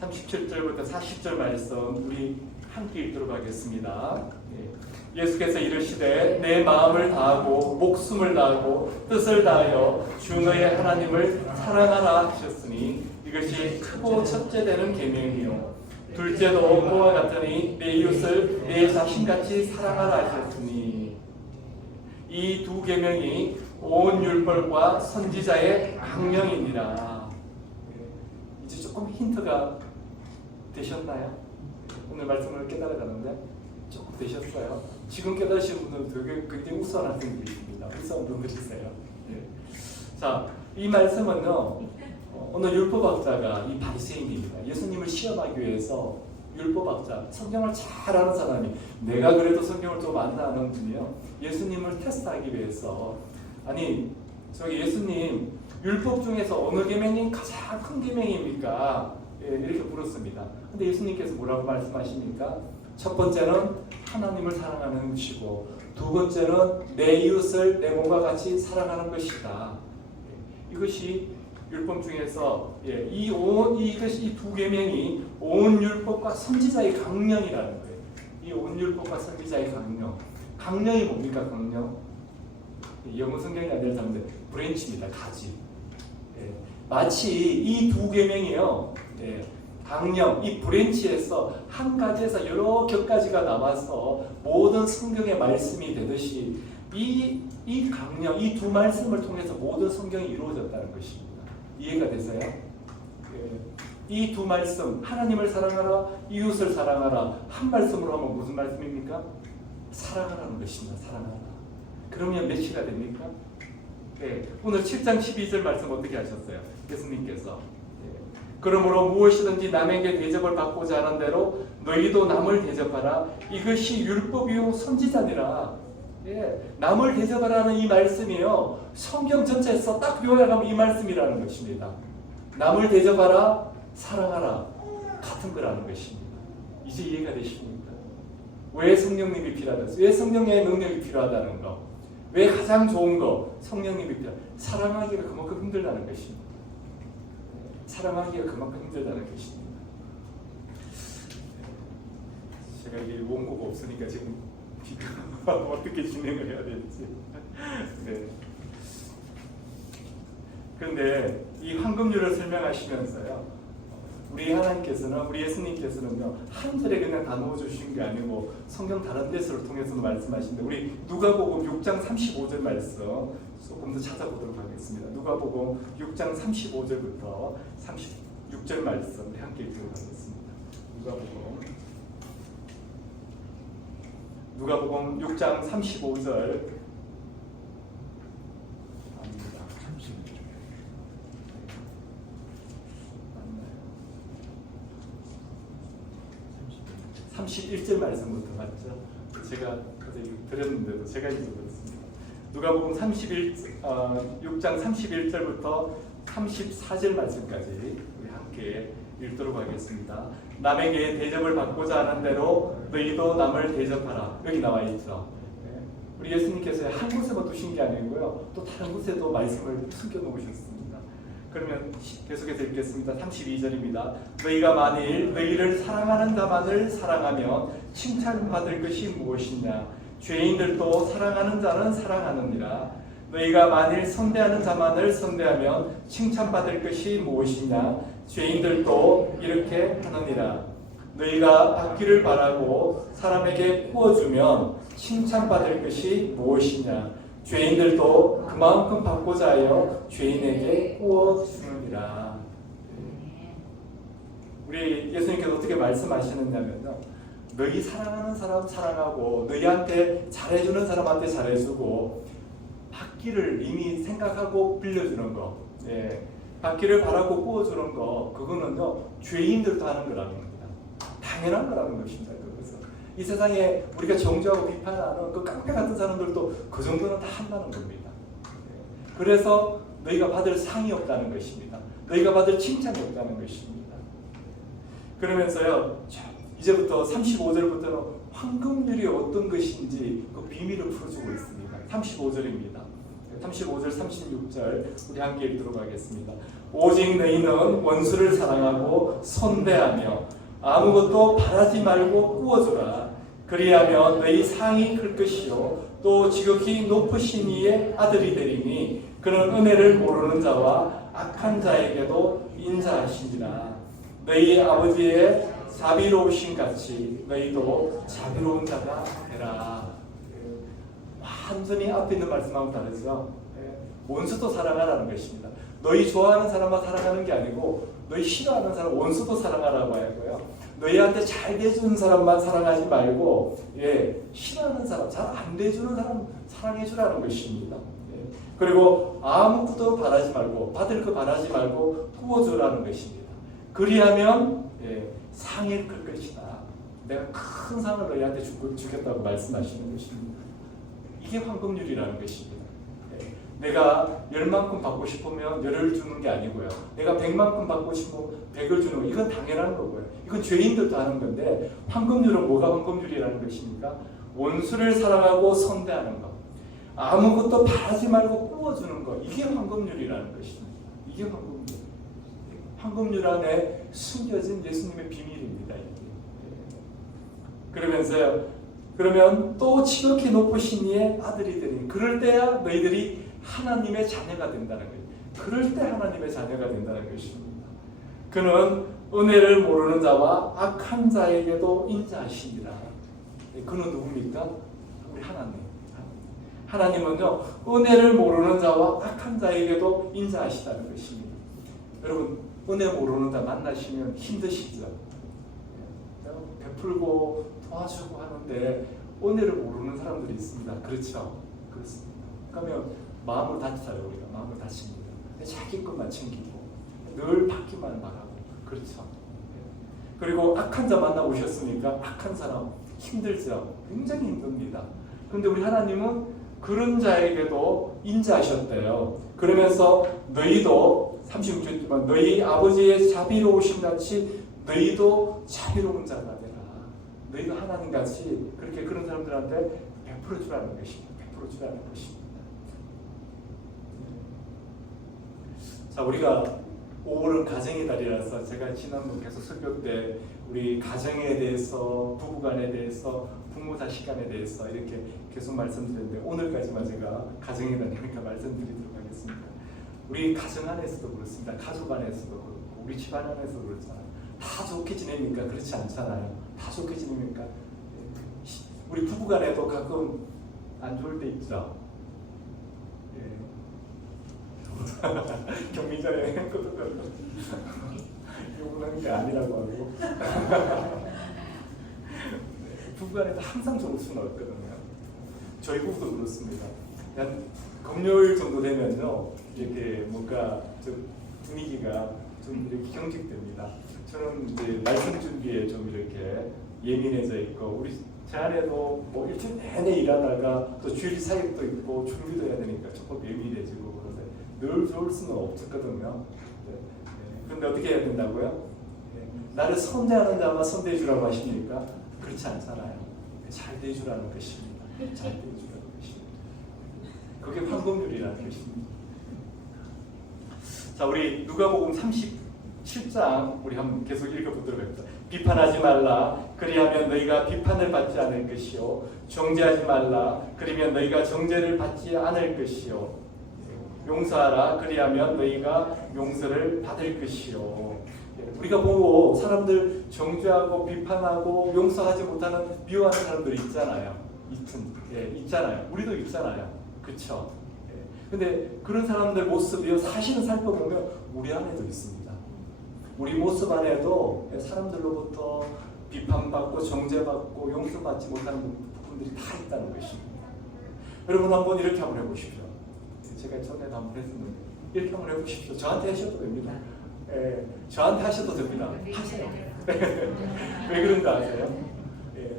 37절부터 40절 말씀 우리 함께 읽도록 하겠습니다. 예수께서 이르시되 내 마음을 다하고 목숨을 다하고 뜻을 다하여 주 너의 하나님을 사랑하라 하셨으니 이것이 크고 첫째 되는 계명이요 둘째도 그와 같으니 내 이웃을 내 자신같이 사랑하라 하셨으니 이 두 계명이 온 율법과 선지자의 강령이니라. 이제 조금 힌트가 되셨나요? 오늘 말씀을 깨달아가는데 조금 되셨어요? 지금 깨달으신 분들은 되게 굉장히 우수한 학생들이십니다. 우수한 분들이세요. 자, 이 말씀은요, 오늘 율법학자가 이 바리새인입니다. 예수님을 시험하기 위해서 율법학자, 성경을 잘 아는 사람이, 내가 그래도 성경을 좀 안다 아는 분이요, 예수님을 테스트하기 위해서, 아니 저기 예수님 율법 중에서 어느 계명이 가장 큰 계명입니까? 이렇게 물었습니다. 근데 예수님께서 뭐라고 말씀하십니까? 첫 번째는 하나님을 사랑하는 것이고 두 번째는 내 이웃을 내 몸과 같이 사랑하는 것이다. 이것이 율법 중에서 이 두 계명이 온 율법과 선지자의 강령이라는 거예요. 이 온 율법과 선지자의 강령. 강령이 뭡니까? 강령? 영어 성경이 아니라 잡는데 브랜치입니다. 가지. 마치 이 두 계명이요. 강령, 이 브랜치에서 한 가지에서 여러 겹가지가 남아서 모든 성경의 말씀이 되듯이 이 강령, 이 두 말씀을 통해서 모든 성경이 이루어졌다는 것입니다. 이해가 되세요? 이 두 말씀, 하나님을 사랑하라, 이웃을 사랑하라, 한 말씀으로 하면 무슨 말씀입니까? 사랑하라는 것입니다. 사랑하라. 그러면 몇 시가 됩니까? 오늘 7장 12절 말씀 어떻게 하셨어요? 예수님께서 그러므로 무엇이든지 남에게 대접을 받고자 하는 대로 너희도 남을 대접하라. 이것이 율법이요 선지자니라. 남을 대접하라는 이 말씀이요, 성경 전체에서 딱 요약하면 이 말씀이라는 것입니다. 남을 대접하라, 사랑하라, 같은 거라는 것입니다. 이제 이해가 되십니까? 왜 성령님이 필요하다? 왜 성령의 능력이 필요하다는 거? 왜 가장 좋은 거? 성령님이 필요하다. 사랑하기가 그만큼 힘들다는 것입니다. 사랑하기가 그만큼 힘들다는 것입니다. 제가 이게 원고가 없으니까 지금 어떻게 진행을 해야 될지. 네. 그런데 이 황금률을 설명하시면서요, 우리 하나님께서는, 우리 예수님께서는요, 한 절에 그냥 다 넣어주신 게 아니고 성경 다른 데서를 통해서도 말씀하시는데, 우리 누가복음 6장 35절 말씀 조금 더 찾아보도록 하겠습니다. 누가복음 6장 35절부터 36절 말씀 우리 함께 읽도록 하겠습니다. 누가복음 6장 35절. 31절 말씀부터 맞죠? 제가 어제 드렸는데도 제가 잊어버렸습니다. 누가복음 6장 31절부터 34절 말씀까지 우리 함께 읽도록 하겠습니다. 남에게 대접을 받고자 하는 대로 너희도 남을 대접하라. 여기 나와 있죠. 우리 예수님께서 한 곳에만 두신 게 아니고요, 또 다른 곳에도 말씀을 숨겨 놓으셨습니다. 그러면 계속해서 읽겠습니다. 32절입니다. 너희가 만일 너희를 사랑하는 자만을 사랑하면 칭찬받을 것이 무엇이냐? 죄인들도 사랑하는 자는 사랑하느니라. 너희가 만일 선대하는 자만을 선대하면 칭찬받을 것이 무엇이냐? 죄인들도 이렇게 하느니라. 너희가 받기를 바라고 사람에게 구워주면 칭찬받을 것이 무엇이냐? 죄인들도 그만큼 받고자 하여 죄인에게 구워주느니라. 우리 예수님께서 어떻게 말씀하시느냐면요, 너희 사랑하는 사람 사랑하고 너희한테 잘해주는 사람한테 잘해주고 받기를 이미 생각하고 빌려주는 거, 받기를 바라고 구워주는 거, 그거는요 죄인들도 하는 거라는 겁니다. 당연한 거라는 것입니다. 그래서 이 세상에 우리가 정죄하고 비판하는 그 깡패 같은 사람들도 그 정도는 다 한다는 겁니다. 그래서 너희가 받을 상이 없다는 것입니다. 너희가 받을 칭찬이 없다는 것입니다. 그러면서요, 이제부터 35절부터는 황금률이 어떤 것인지 그 비밀을 풀어주고 있습니다. 35절입니다. 35절, 36절 우리 함께 읽도록 하겠습니다. 오직 너희는 원수를 사랑하고 선대하며 아무것도 바라지 말고 구워주라. 그리하면 너희 상이 클 것이요 또 지극히 높으신 이의 아들이 되리니 그는 은혜를 모르는 자와 악한 자에게도 인자하시니라. 너희 아버지의 자비로우신 같이 너희도 자비로운 자가 되라. 완전히 앞에 있는 말씀하고 다르죠. 원수도 사랑하라는 것입니다. 너희 좋아하는 사람만 사랑하는 게 아니고 너희 싫어하는 사람 원수도 사랑하라고 하고요. 너희한테 잘 대주는 사람만 사랑하지 말고 싫어하는 사람, 잘 안 대주는 사람 사랑해 주라는 것입니다. 그리고 아무것도 바라지 말고 받을 거 바라지 말고 구워주라는 것입니다. 그리하면 상이 클 것이다. 내가 큰 상을 너희한테 주겠다고 말씀하시는 것입니다. 이게 황금률이라는 것입니다. 내가 10만큼 받고 싶으면 10을 주는 게 아니고요. 내가 100만큼 받고 싶으면 100을 주는 거, 이건 당연한 거고요. 이건 죄인들도 하는 건데, 황금률은 뭐가 황금률이라는 것입니까? 원수를 사랑하고 선대하는 것, 아무것도 바라지 말고 구워주는 것, 이게 황금률이라는 것입니다. 이게 황금률. 황금률 안에 숨겨진 예수님의 비밀입니다. 그러면서요, 그러면 또 지극히 높으신 이의 아들이 되니 그럴 때야 너희들이 하나님의 자녀가 된다는 거예요. 그럴 때 하나님의 자녀가 된다는 것입니다. 그는 은혜를 모르는 자와 악한 자에게도 인자하시니라. 그는 누굽니까? 우리 하나님. 하나님은요, 은혜를 모르는 자와 악한 자에게도 인자하시다는 것입니다. 여러분, 은혜 모르는 자 만나시면 힘드시죠? 베풀고 도와주고 하는데 은혜를 모르는 사람들이 있습니다. 그렇죠? 그렇습니다. 그러면 마음을 다쳐요. 우리가 마음을 다칩니다. 자기 것만 챙기고 늘 받기만 바라고. 그렇죠? 그리고 악한 자 만나 오셨으니까 악한 사람 힘들죠? 굉장히 힘듭니다. 그런데 우리 하나님은 그런 자에게도 인자하셨대요. 그러면서 너희도 36절이지만 너희 아버지의 자비로우신 같이 너희도 자비로운 자가 되라. 너희도 하나님 같이 그렇게 그런 사람들한테 베풀어 주라는 것입니다. 베풀어 주라는 것입니다. 자, 우리가 5월은 가정의 달이라서 제가 지난번 계속 설교 때 우리 가정에 대해서, 부부간에 대해서, 부모 자식간에 대해서 이렇게 계속 말씀드렸는데 오늘까지만 제가 가정의 달이니까 말씀드리도록 하겠습니다. 우리 가정 안에서도 그렇습니다. 가족 안에서도 그렇고 우리 집안 안에서도 그렇잖아요. 다 좋게 지냅니까? 그렇지 않잖아요. 다 좋게 지냅니까? 우리 부부간에도 가끔 안 좋을 때 있죠. 경미자의 욕을 하는 게 아니라고 하고 부부간에도 항상 좋을 수는 없거든요. 저희 부부도 그렇습니다. 한 금요일 정도 되면요 이렇게 뭔가 좀 분위기가 좀 이렇게 경직됩니다. 저는 이제 말씀 준비에 좀 이렇게 예민해져 있고 우리 제 안에도 뭐 일주일 내내 일하다가 또 주일 사역도 있고 준비도 해야 되니까 조금 예민해지고 그런데 늘 좋을 수는 없었거든요. 그런데 어떻게 해야 된다고요? 나를 선대하는 자만 선대해 주라고 하십니까? 그렇지 않잖아요. 잘 대해주라는 것입니다. 잘 대해주라는 것입니다. 그게 황금률이라는 것입니다. 자, 우리 누가복음 37장 우리 한번 계속 읽어보도록 하겠습니다. 비판하지 말라. 그리하면 너희가 비판을 받지 않을 것이요. 정죄하지 말라. 그러면 너희가 정죄를 받지 않을 것이요. 용서하라. 그리하면 너희가 용서를 받을 것이요. 우리가 보고 사람들 정죄하고 비판하고 용서하지 못하는 미워하는 사람들이 있잖아요. 있잖아요. 우리도 있잖아요. 그렇죠? 근데 그런 사람들 모습이요 사실은 살펴보면 우리 안에도 있습니다. 우리 모습 안에도 사람들로부터 비판받고 정죄받고 용서받지 못하는 부분들이 다 있다는 것입니다. 여러분 한번 이렇게 한번 해보십시오. 제가 전에도 한번 했었는데 이렇게 한번 해보십시오. 저한테 하셔도 됩니다. 저한테 하셔도 됩니다. 하세요. 왜 그런가 아세요?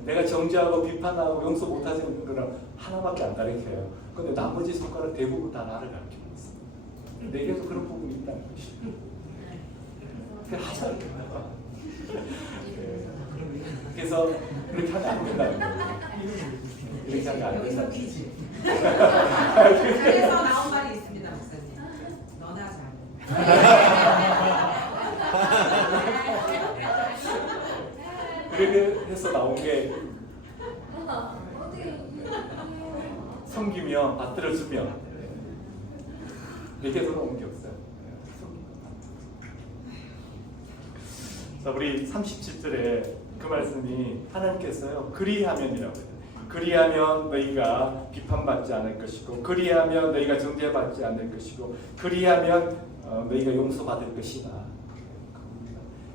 내가 정죄하고 비판하고 용서 못하는 거랑 하나밖에 안 가르쳐요. 근데 나머지 손가락 대부분 다 나를 가르치고 있습니다. 내게도 그런 부분이 있다는 것입니다. 하셔야 됩니다. 그래서 이렇게 하면 안 된다는 거예요. 이렇게 하면 안 된다는 거예요. 그래서 나온 말이 있습니다, 목사님. 너나 잘해. 그렇게 해서 나온 게 섬기며 받들어주며 내게 돌아온 게 없어요. 자, 우리 37절에 그 말씀이 하나님께서요 그리하면이라고 해요. 그리하면 너희가 비판받지 않을 것이고 그리하면 너희가 정죄받지 않을 것이고 그리하면 너희가 용서받을 것이다.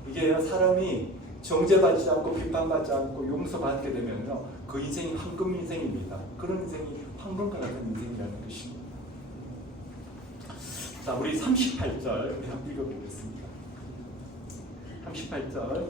이게 사람이 정죄받지 않고 비판받지 않고 용서받게 되면요 그 인생이 황금 인생입니다. 그런 인생이 황금과 같은 인생이라는 것입니다. 자, 우리 38절 우리 한번 읽어보겠습니다. 38절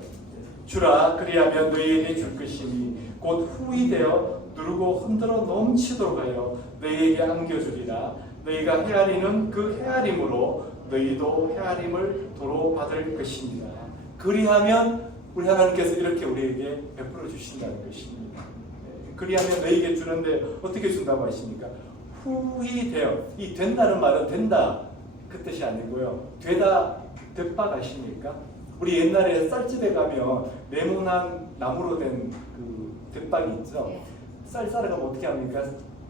주라 그리하면 너희에게 줄 것이니 곧 후이되어 누르고 흔들어 넘치도록 하여 너희에게 안겨주리라. 너희가 헤아리는 그 헤아림으로 너희도 헤아림을 도로 받을 것입니다. 그리하면 우리 하나님께서 이렇게 우리에게 베풀어 주신다는 것입니다. 그리하면 너희에게 주는데 어떻게 준다고 하십니까? 후이되어 이 된다는 말은 된다 그 뜻이 아니고요. 되다 됐바 가십니까? 우리 옛날에 쌀집에 가면 네모난 나무로 된 그 대박이 있죠. 쌀 싸러 가면 어떻게 합니까?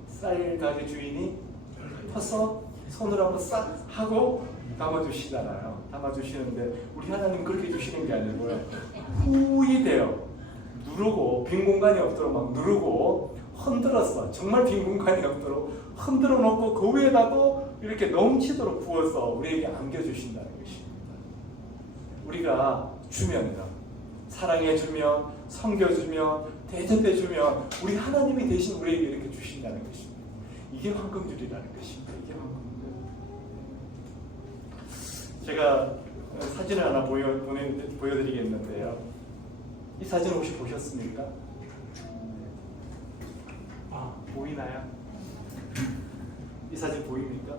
쌀 가게 주인이 퍼서 손으로 한번 싹 하고 담아주시잖아요. 담아주시는데 우리 하나님 그렇게 주시는 게 아니고요. 후이 돼요. 누르고 빈 공간이 없도록 막 누르고 흔들었어. 정말 빈 공간이 없도록 흔들어 놓고 그 위에다도 이렇게 넘치도록 부어서 우리에게 안겨주신다는 것입니다. 우리가 주면요. 사랑해주면, 섬겨주면, 대접해주면 우리 하나님이 대신 우리에게 이렇게 주신다는 것입니다. 이게 황금줄이라는 것입니다. 이게 황금줄. 제가 사진을 하나 보여드리겠는데요. 이 사진 혹시 보셨습니까? 보이나요? 이 사진 보입니까?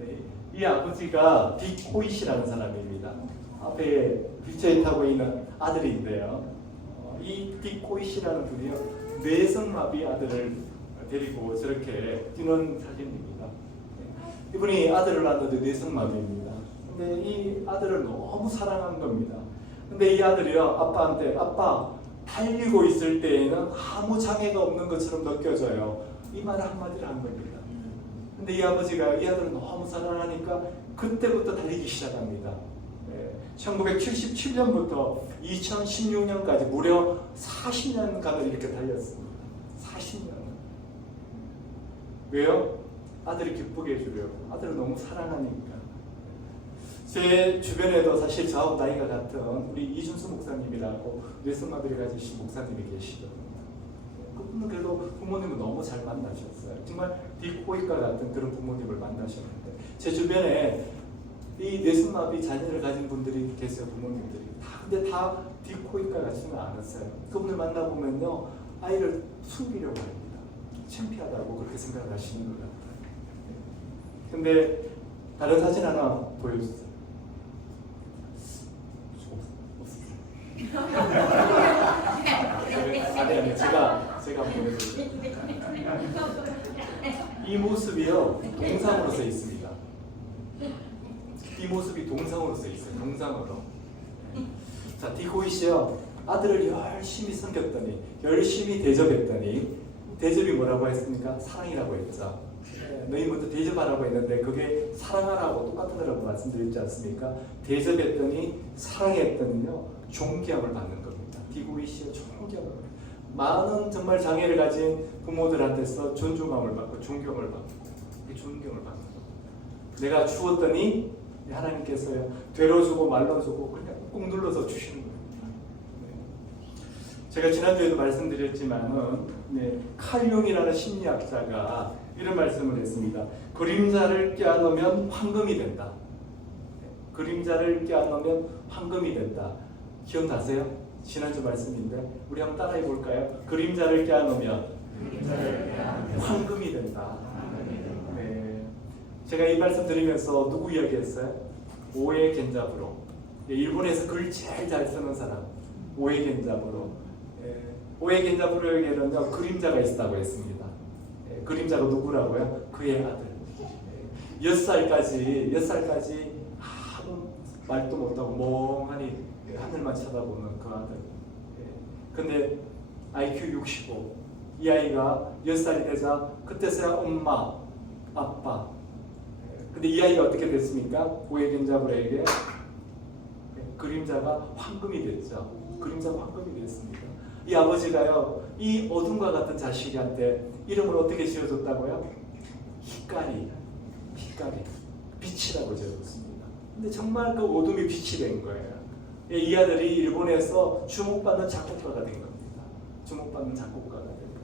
네. 이 아버지가 딕 호이시라는 사람입니다. 앞에 휠체어 타고 있는 아들인데요. 이 딕 호이시라는 분이요. 뇌성마비 아들을 데리고 저렇게 뛰는 사진입니다. 이분이 아들을 낳았는데 뇌성마비입니다. 근데 이 아들을 너무 사랑한 겁니다. 근데 이 아들이요, 아빠한테 아빠 달리고 있을 때에는 아무 장애가 없는 것처럼 느껴져요. 이 말 한마디를 한 겁니다. 근데 이 아버지가 이 아들을 너무 사랑하니까 그때부터 달리기 시작합니다. 1977년부터 2016년까지 무려 40년간을 이렇게 달렸습니다. 40년. 왜요? 아들이 기쁘게 해주려고. 아들을 너무 사랑하니까. 제 주변에도 사실 저하고 나이가 같은 우리 이준수 목사님이라고 뇌성마비를 가지신 목사님이 계시거든요. 그분은 그래도 부모님을 너무 잘 만나셨어요. 정말 디코이과 같은 그런 부모님을 만나셨는데 제 주변에 이 뇌성마비 자녀를 가진 분들이 계세요. 부모님들이 근데 다 디코이과 같지는 않았어요. 그분을 만나보면요, 아이를 숨기려고 합니다. 창피하다고 그렇게 생각을 하시는 것 같아요. 근데 다른 사진 하나 보여주세요. 아니 제가 보여드릴게요. 이 모습이요, 동상으로 써 있습니다. 이 모습이 동상으로 써 있어요. 동상으로. 자, 디코이 씨요, 아들을 열심히 섬겼더니, 열심히 대접했더니, 대접이 뭐라고 했습니까? 사랑이라고 했죠. 너희 먼저 대접하라고 했는데 그게 사랑하라고 똑같은 거라고 말씀드렸지 않습니까? 대접했더니, 사랑했더니요, 존경을 받는 겁니다. 디코이 씨요, 존경을. 많은 정말 장애를 가진 부모들한테서 존중감을 받고 존경을 받고 존경을 받는 겁니다. 내가 주었더니 하나님께서요, 되로 주고 말로 주고 그냥 꾹 눌러서 주시는 겁니다. 제가 지난주에도 말씀드렸지만은 칼 융이라는 심리학자가 이런 말씀을 했습니다. 그림자를 껴안으면 황금이 된다. 그림자를 껴안으면 황금이 된다. 기억나세요? 지난주 말씀인데 우리 한번 따라해 볼까요? 그림자를 껴안으면 황금이 된다. 네. 제가 이 말씀 드리면서 누구 이야기했어요? 오에 겐자부로. 일본에서 글 제일 잘 쓰는 사람 오에 겐자부로. 오에 겐자부로에게는 그림자가 있다고 했습니다. 그림자가 누구라고요? 그의 아들. 6살까지 아무 말도 못하고 멍하니 하늘만 쳐다보는 그 아들. 근데 IQ 65. 이 아이가 10살이 되자 그때서야 엄마, 아빠. 근데 이 아이가 어떻게 됐습니까? 오해 겐자브레에게 그림자가 황금이 됐죠. 그림자가 황금이 됐습니다. 이 아버지가요, 이 어둠과 같은 자식한테 이름을 어떻게 지어줬다고요? 히카리, 빛이라고 지어줬습니다. 근데 정말 그 어둠이 빛이 된 거예요. 이 아들이 일본에서 주목받는 작곡가가 된 겁니다. 주목받는 작곡가가 된 거예요.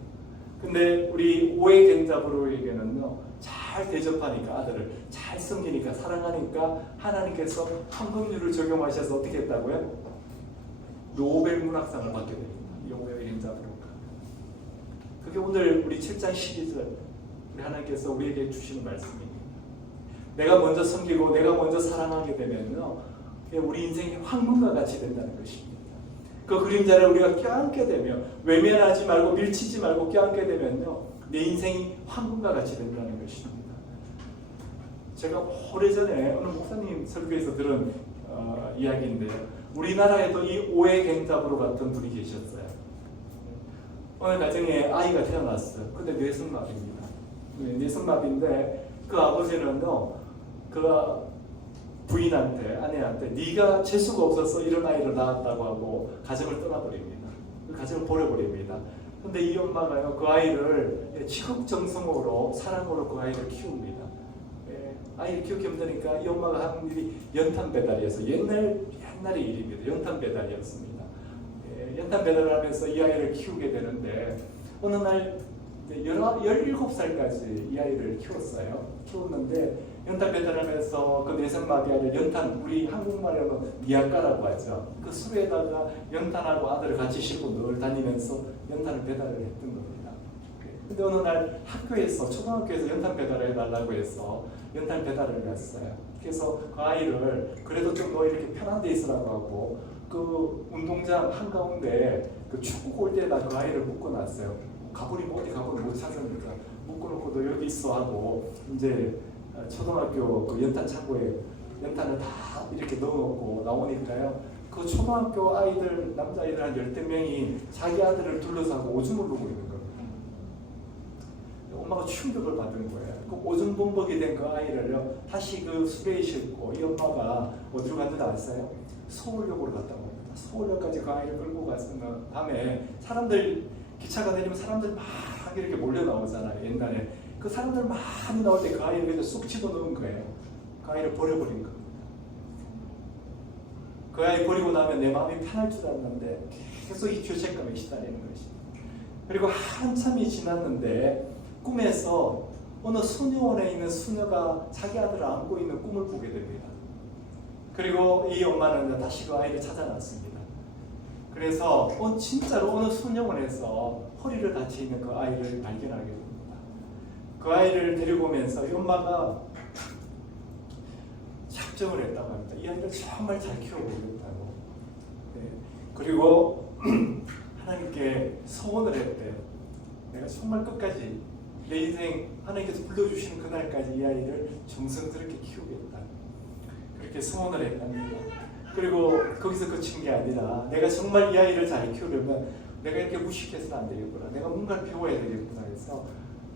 근데 우리 오에 겐자부로에게는요, 잘 대접하니까, 아들을 잘 섬기니까, 사랑하니까 하나님께서 황금률을 적용하셔서 어떻게 했다고요? 노벨 문학상을 받게 됩니다. 이 오에 겐자부로가. 그게 오늘 우리 7장 12절 우리 하나님께서 우리에게 주시는 말씀입니다. 내가 먼저 섬기고 내가 먼저 사랑하게 되면요, 우리 인생이 황금과 같이 된다는 것입니다. 그 그림자를 우리가 껴안게 되면, 외면하지 말고 밀치지 말고 껴안게 되면요, 내 인생이 황금과 같이 된다는 것입니다. 제가 오래전에 어느 목사님 설교에서 들은 이야기인데요, 우리나라에도 이 오해 갱잡으로 같은 분이 계셨어요. 어느 가정에 아이가 태어났어요. 근데 뇌성마비입니다. 뇌성마비인데 그 아버지는요, 그 부인한테, 아내한테 네가 재수가 없어서 이런 아이를 낳았다고 하고 가정을 떠나버립니다. 그 가정을 버려버립니다. 근데 이 엄마가요, 그 아이를 지극정성으로 사랑으로 그 아이를 키웁니다. 아이를 키우기 힘드니까 이 엄마가 하는 일이 연탄 배달이어서 옛날의 일입니다. 연탄 배달이었습니다. 연탄 배달을 하면서 이 아이를 키우게 되는데 어느 날 17살까지 이 아이를 키웠는데 연탄 배달하면서 그 뇌성마비 아들 연탄, 우리 한국말로는 니아까라고 하죠. 그 수레에다가 연탄하고 아들을 같이 싣고 늘 다니면서 연탄을 배달을 했던 겁니다. 근데 어느 날 학교에서, 초등학교에서 연탄 배달을 해달라고 해서 연탄 배달을 했어요. 그래서 그 아이를 그래도 좀 너 이렇게 편한 데 있으라고 하고 그 운동장 한가운데 그 축구 골대에다 그 아이를 묶어놨어요. 가버리면 어디 가버리면 못 찾으니까 묶어놓고 너 여기 있어 하고 이제 초등학교 그 연탄 창고에 연탄을 다 이렇게 넣어놓고 나오니까요. 그 초등학교 아이들, 남자아이들 한 10명이 자기 아들을 둘러싸고 오줌을 누고 있는 겁니다. 엄마가 충격을 받은 거예요. 그 오줌 범벅이 된 그 아이를요, 다시 그 수레에 싣고 이 엄마가 어디로 갔는지 아세요? 서울역으로 갔다고 합니다. 서울역까지 그 아이를 끌고 갔은 다음에 사람들, 기차가 내리면 사람들 막 이렇게 몰려 나오잖아요. 옛날에. 그 사람들 많이 나올 때 그 아이를 그냥 쑥 집어넣은 거예요. 그 아이를 버려버린 겁니다. 그 아이 버리고 나면 내 마음이 편할 줄 알았는데 계속 이 죄책감에 시달리는 것입니다. 그리고 한참이 지났는데 꿈에서 어느 수녀원에 있는 수녀가 자기 아들을 안고 있는 꿈을 꾸게 됩니다. 그리고 이 엄마는 다시 그 아이를 찾아놨습니다. 그래서 진짜로 어느 수녀원에서 허리를 다쳐 있는 그 아이를 발견하게 됩니다. 그 아이를 데리고 오면서 이 엄마가 작정을 했다고 합니다. 이 아이를 정말 잘 키워보겠다고. 네. 그리고 하나님께 소원을 했대요. 내가 정말 끝까지 내 인생 하나님께서 불러주시는 그날까지 이 아이를 정성스럽게 키우겠다. 그렇게 소원을 했답니다. 그리고 거기서 그친 게 아니라 내가 정말 이 아이를 잘 키우려면 내가 이렇게 무식해서는 안 되겠구나. 내가 뭔가를 배워야 되겠구나 해서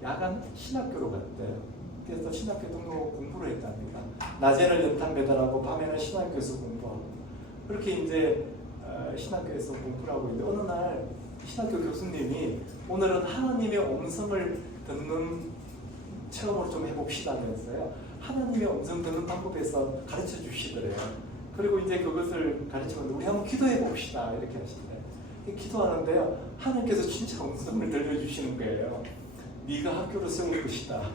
야간 신학교로 갔대요. 그래서 신학교 등록 공부를 했답니다. 낮에는 연탄 배달하고 밤에는 신학교에서 공부하고 그렇게 이제 신학교에서 공부를 하고 있는데 어느 날 신학교 교수님이 오늘은 하나님의 음성을 듣는 체험을 좀 해봅시다면서요. 하나님의 음성 듣는 방법에서 가르쳐 주시더래요. 그리고 이제 그것을 가르치면 우리 한번 기도해 봅시다 이렇게 하시더래요. 기도하는데요. 하나님께서 진짜 음성을 들려주시는 거예요. 네가 학교를 세울 것이다.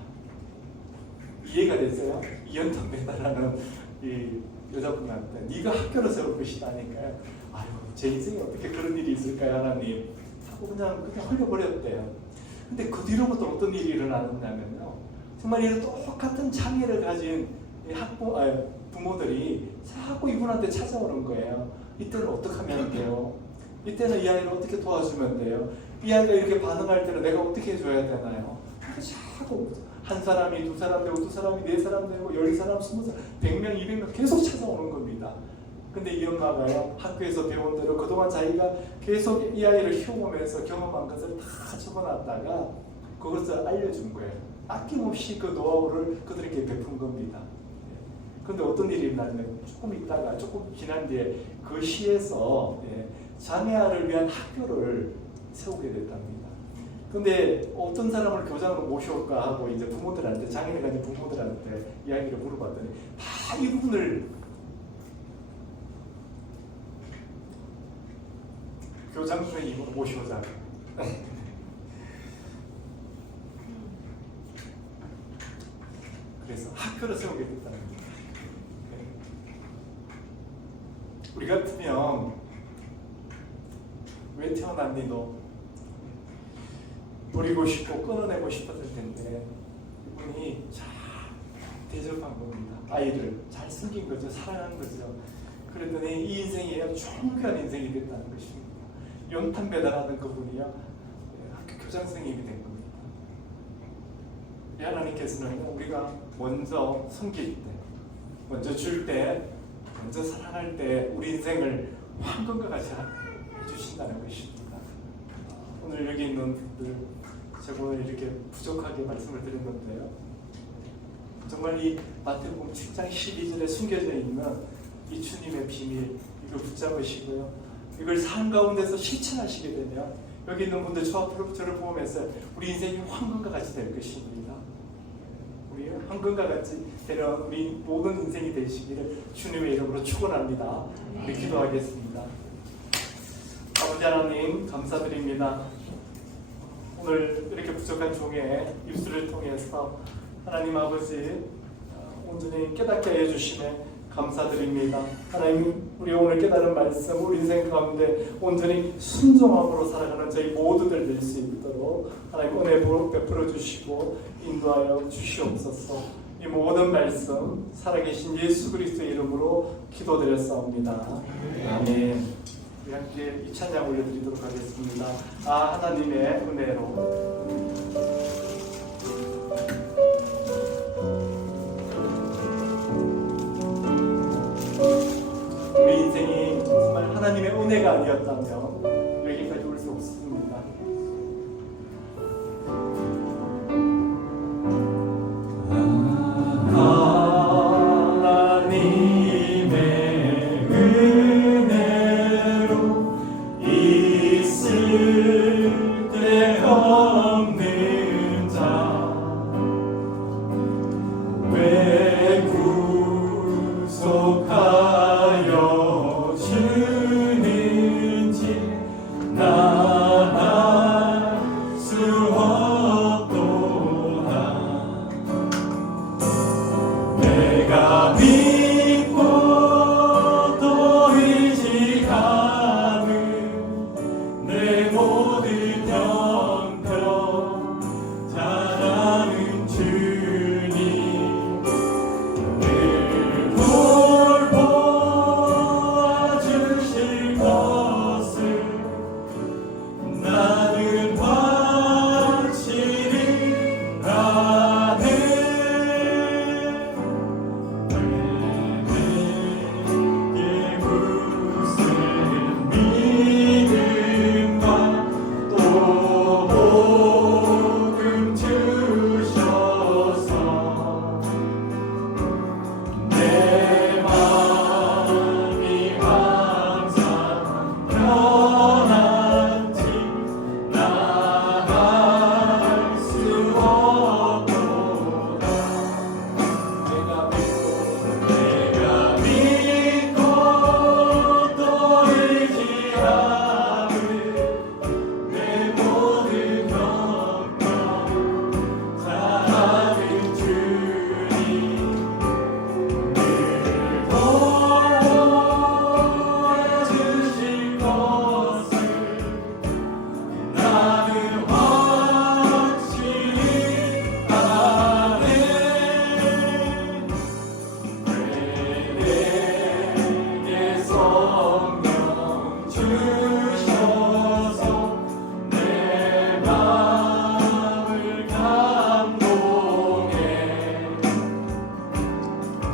이해가 됐어요? 연탄 배달하는 이 여자분한테 네가 학교를 세울 것이다 하니까요. 아유, 제 인생에 어떻게 그런 일이 있을까요, 하나님? 하고 그냥 흘려버렸대요. 근데 그 뒤로부터 어떤 일이 일어나느냐면요. 정말 이런 똑같은 장애를 가진 부모들이 자꾸 이분한테 찾아오는 거예요. 이때는 어떻게 하면 돼요? 이때는 이 아이를 어떻게 도와주면 돼요? 이 아이가 이렇게 반응할 때는 내가 어떻게 해줘야 되나요? 자꾸 한 사람이 두 사람 되고 두 사람이 네 사람 되고 10사람, 20사람, 100명, 200명 계속 찾아오는 겁니다. 근데 이 엄마가요, 학교에서 배운 대로 그동안 자기가 계속 이 아이를 키워보면서 경험한 것을 다 적어놨다가 그것을 알려준 거예요. 아낌없이 그 노하우를 그들에게 베푼 겁니다. 근데 어떤 일이 일어나면 조금 있다가 조금 지난 뒤에 그 시에서 장애아를 위한 학교를 세우게 됐답니다. 근데 어떤 사람을 교장으로 모셔올까 하고 이제 부모들한테, 장애를 가진 부모들한테 이야기를 물어봤더니 다 이분을 교장 선생님으로 모셔오자. 그래서 학교를 세우게 됐다는 거예요. 우리 같으면 왜 태어났니 너? 버리고 싶고 끊어내고 싶었을 텐데 이분이 잘 대접한 겁니다. 아이를 잘 숨긴 거죠. 사랑한 거죠. 그랬더니 이 인생이 아주 존귀한 인생이 됐다는 것입니다. 연탄 배달하는 그분이요, 학교 교장 선생님이 된 겁니다. 하나님께서는 우리가 먼저 섬길 때, 먼저 줄 때, 먼저 사랑할 때 우리 인생을 황금과 같이 해주신다는 것입니다. 오늘 여기 있는 분들, 제가 오늘 이렇게 부족하게 말씀을 드렸는데요. 정말 이 마태복음 7장 12절에 숨겨져 있는 이 주님의 비밀, 이걸 붙잡으시고요. 이걸 삶 가운데서 실천하시게 되면 여기 있는 분들 저 앞으로 저를 보면서 우리 인생이 황금과 같이 될 것입니다. 우리 황금과 같이 되는 우리 모든 인생이 되시기를 주님의 이름으로 축원합니다. 우리 기도하겠습니다. 아버지 하나님 감사드립니다. 오늘 이렇게 부족한 종의 입술을 통해서 하나님 아버지 온전히 깨닫게 해주시네 감사드립니다. 하나님, 우리 오늘 깨달은 말씀, 우리 인생 가운데 온전히 순종함으로 살아가는 저희 모두들 될 수 있도록 하나님 은혜 베풀어 주시고 인도하여 주시옵소서. 이 모든 말씀 살아계신 예수 그리스도의 이름으로 기도드렸사옵니다. 아멘. 우리 함께 이 찬양 올려드리도록 하겠습니다. 하나님의 은혜로. 은혜가 아니었다면 여기까지 올 수 없습니다. 하나님의 은혜로 있을 데 없는 자 왜 구속하여 주는지 난 알 수 없도다. 내가 믿고 또 의지하는 내 모든 형편 잘하는 주님 늘 돌보아 주실 것을 나는 확실히 아네. 내게 무슨 믿음과 또 복음 주셔서 내 마음이 항상 편한지 나갈 수 없도다. 내가 믿고 또 의지하는 내 모든 형편 잘하는 주님 늘 도와주실 것을 나는 확실히 아네. 내게 성령 주셔서 내 마음을 감동해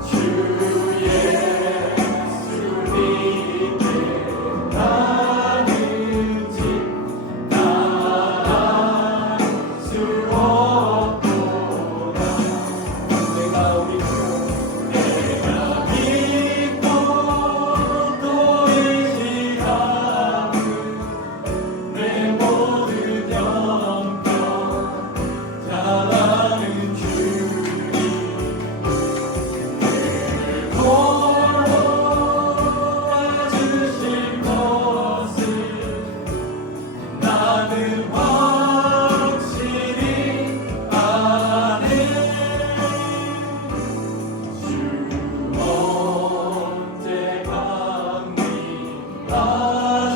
주 예수님께 가는지 나갈 수 없도다. 내가 믿고 또 의지하는 내 모든 형편 잘하는 주님 도와주실 것을 나는 확실히 아네. 주 언제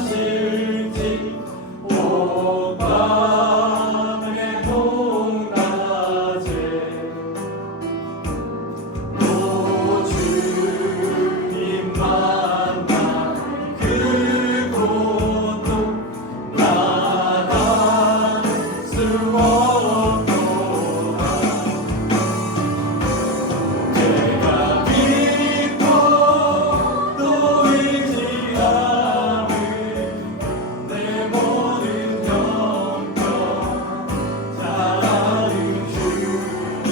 강림하실지 오밤의 동낮에 또 주님 만나 그곳도 나갈 수 없도다. 내가 믿고 또 의지하는 내 모든 형편 잘하는 주님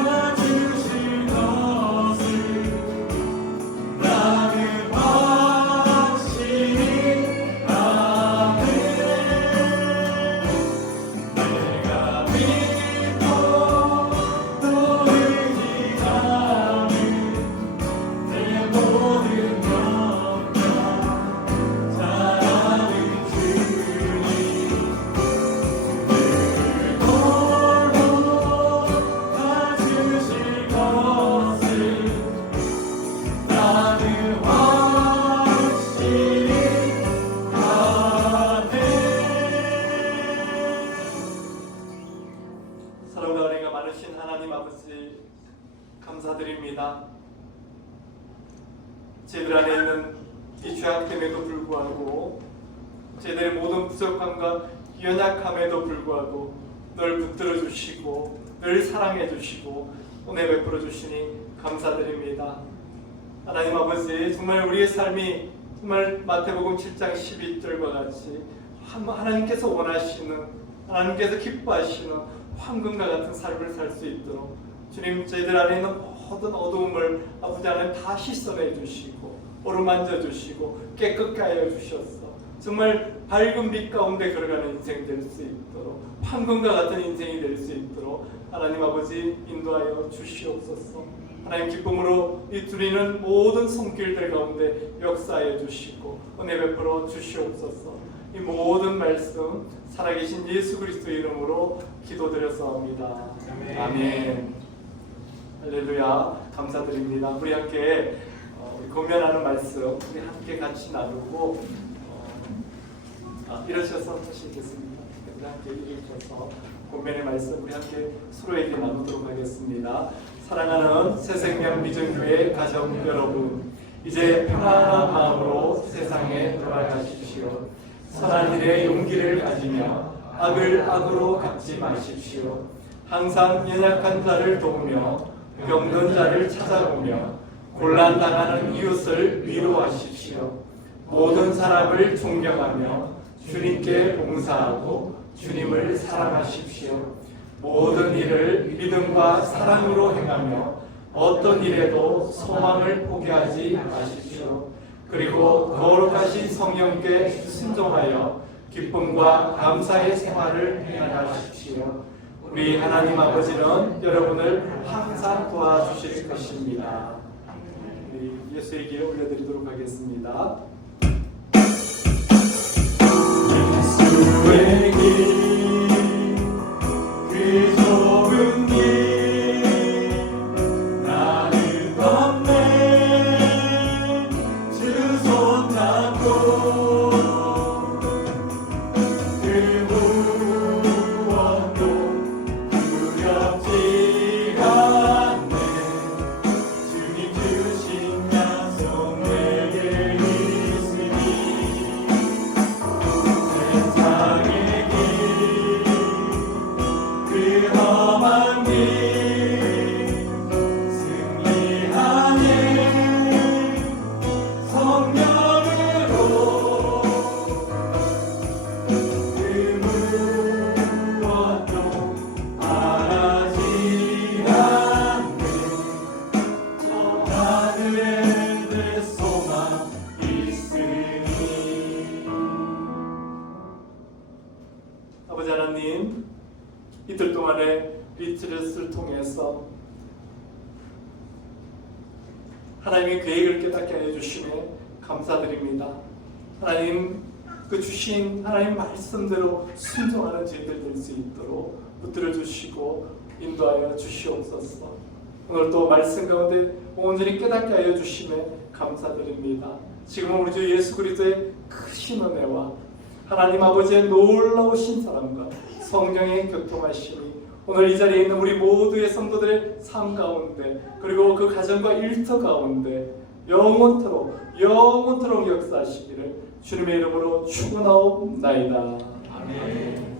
돌보아주실 것을 나는 확실히 아네. 내가 믿고 또 의지하는 내 모든 형편 잘하는 주님 돌보아주실 것을 나는 확실히 아네. 사랑과 은혜가 많으신 하나님 아버지 감사드립니다. 저희들 안에 있는 이 죄악됨에도 불구하고 저희들의 모든 부족함과 연약함에도 불구하고 널 붙들어 주시고 늘 사랑해 주시고 은혜 베풀어 주시니 감사드립니다. 하나님 아버지, 정말 우리의 삶이 정말 마태복음 7장 12절과 같이 하나님께서 원하시는, 하나님께서 기뻐하시는 황금과 같은 삶을 살 수 있도록 주님, 저희들 안에 있는 모든 어두움을 아버지 하나님 다 씻어내 주시고 어루만져 주시고 깨끗게 하여 주셔서 정말 밝은 빛 가운데 걸어가는 인생 될 수 있도록, 황금과 같은 인생이 될 수 있도록 하나님 아버지 인도하여 주시옵소서. 하나님 기쁨으로 이 드리는 모든 손길들 가운데 역사하여 주시고 은혜 베풀어 주시옵소서. 이 모든 말씀 살아계신 예수 그리스도의 이름으로 기도드렸사옵니다. 아멘. 할렐루야. 감사드립니다. 우리 함께 고면하는 말씀 우리 함께 같이 나누고 이러셔서 하시겠습니다. 우리 함께 이러셔서 고면의 말씀 우리 함께 서로에게 나누도록 하겠습니다. 사랑하는 새생명 비전교회 가정 여러분, 이제 평안한 마음으로 세상에 돌아가십시오. 선한 일에 용기를 가지며 악을 악으로 갚지 마십시오. 항상 연약한 자를 도우며 병든 자를 찾아보며 곤란당하는 이웃을 위로하십시오. 모든 사람을 존경하며 주님께 봉사하고 주님을 사랑하십시오. 모든 일을 믿음과 사랑으로 행하며 어떤 일에도 소망을 포기하지 마십시오. 그리고 거룩하신 성령께 순종하여 기쁨과 감사의 생활을 해나가십시오. 우리 하나님 아버지는 여러분을 항상 도와주실 것입니다. 우리 예수의 길 올려드리도록 하겠습니다. 예수의 길, 그 좁은 길 나는 걷네. 주 손 잡고 그 무엇도 두렵지 않네. 주님 주신 약속 내게 있으니 세상의 길, 그 험한 길 승리하네. 성령으로 그 무엇도 바라지 않네. 저 하늘에 내 소망 있으니. 아버지 하나님, 이틀 동안의 리트릿을 통해서 하나님의 계획을 깨닫게 하여 주시며 감사드립니다. 하나님, 그 주신 하나님 말씀대로 순종하는 저희들 될 수 있도록 붙들어 주시고 인도하여 주시옵소서. 오늘 또 말씀 가운데 온전히 깨닫게 하여 주시며 감사드립니다. 지금은 우리 주 예수 그리스도의 크신 은혜와 하나님 아버지의 놀라우신 사랑과 성령의 교통하심이 오늘 이 자리에 있는 우리 모두의 성도들의 삶 가운데, 그리고 그 가정과 일터 가운데 영원토록 역사하시기를 주님의 이름으로 축원하옵나이다. 아멘.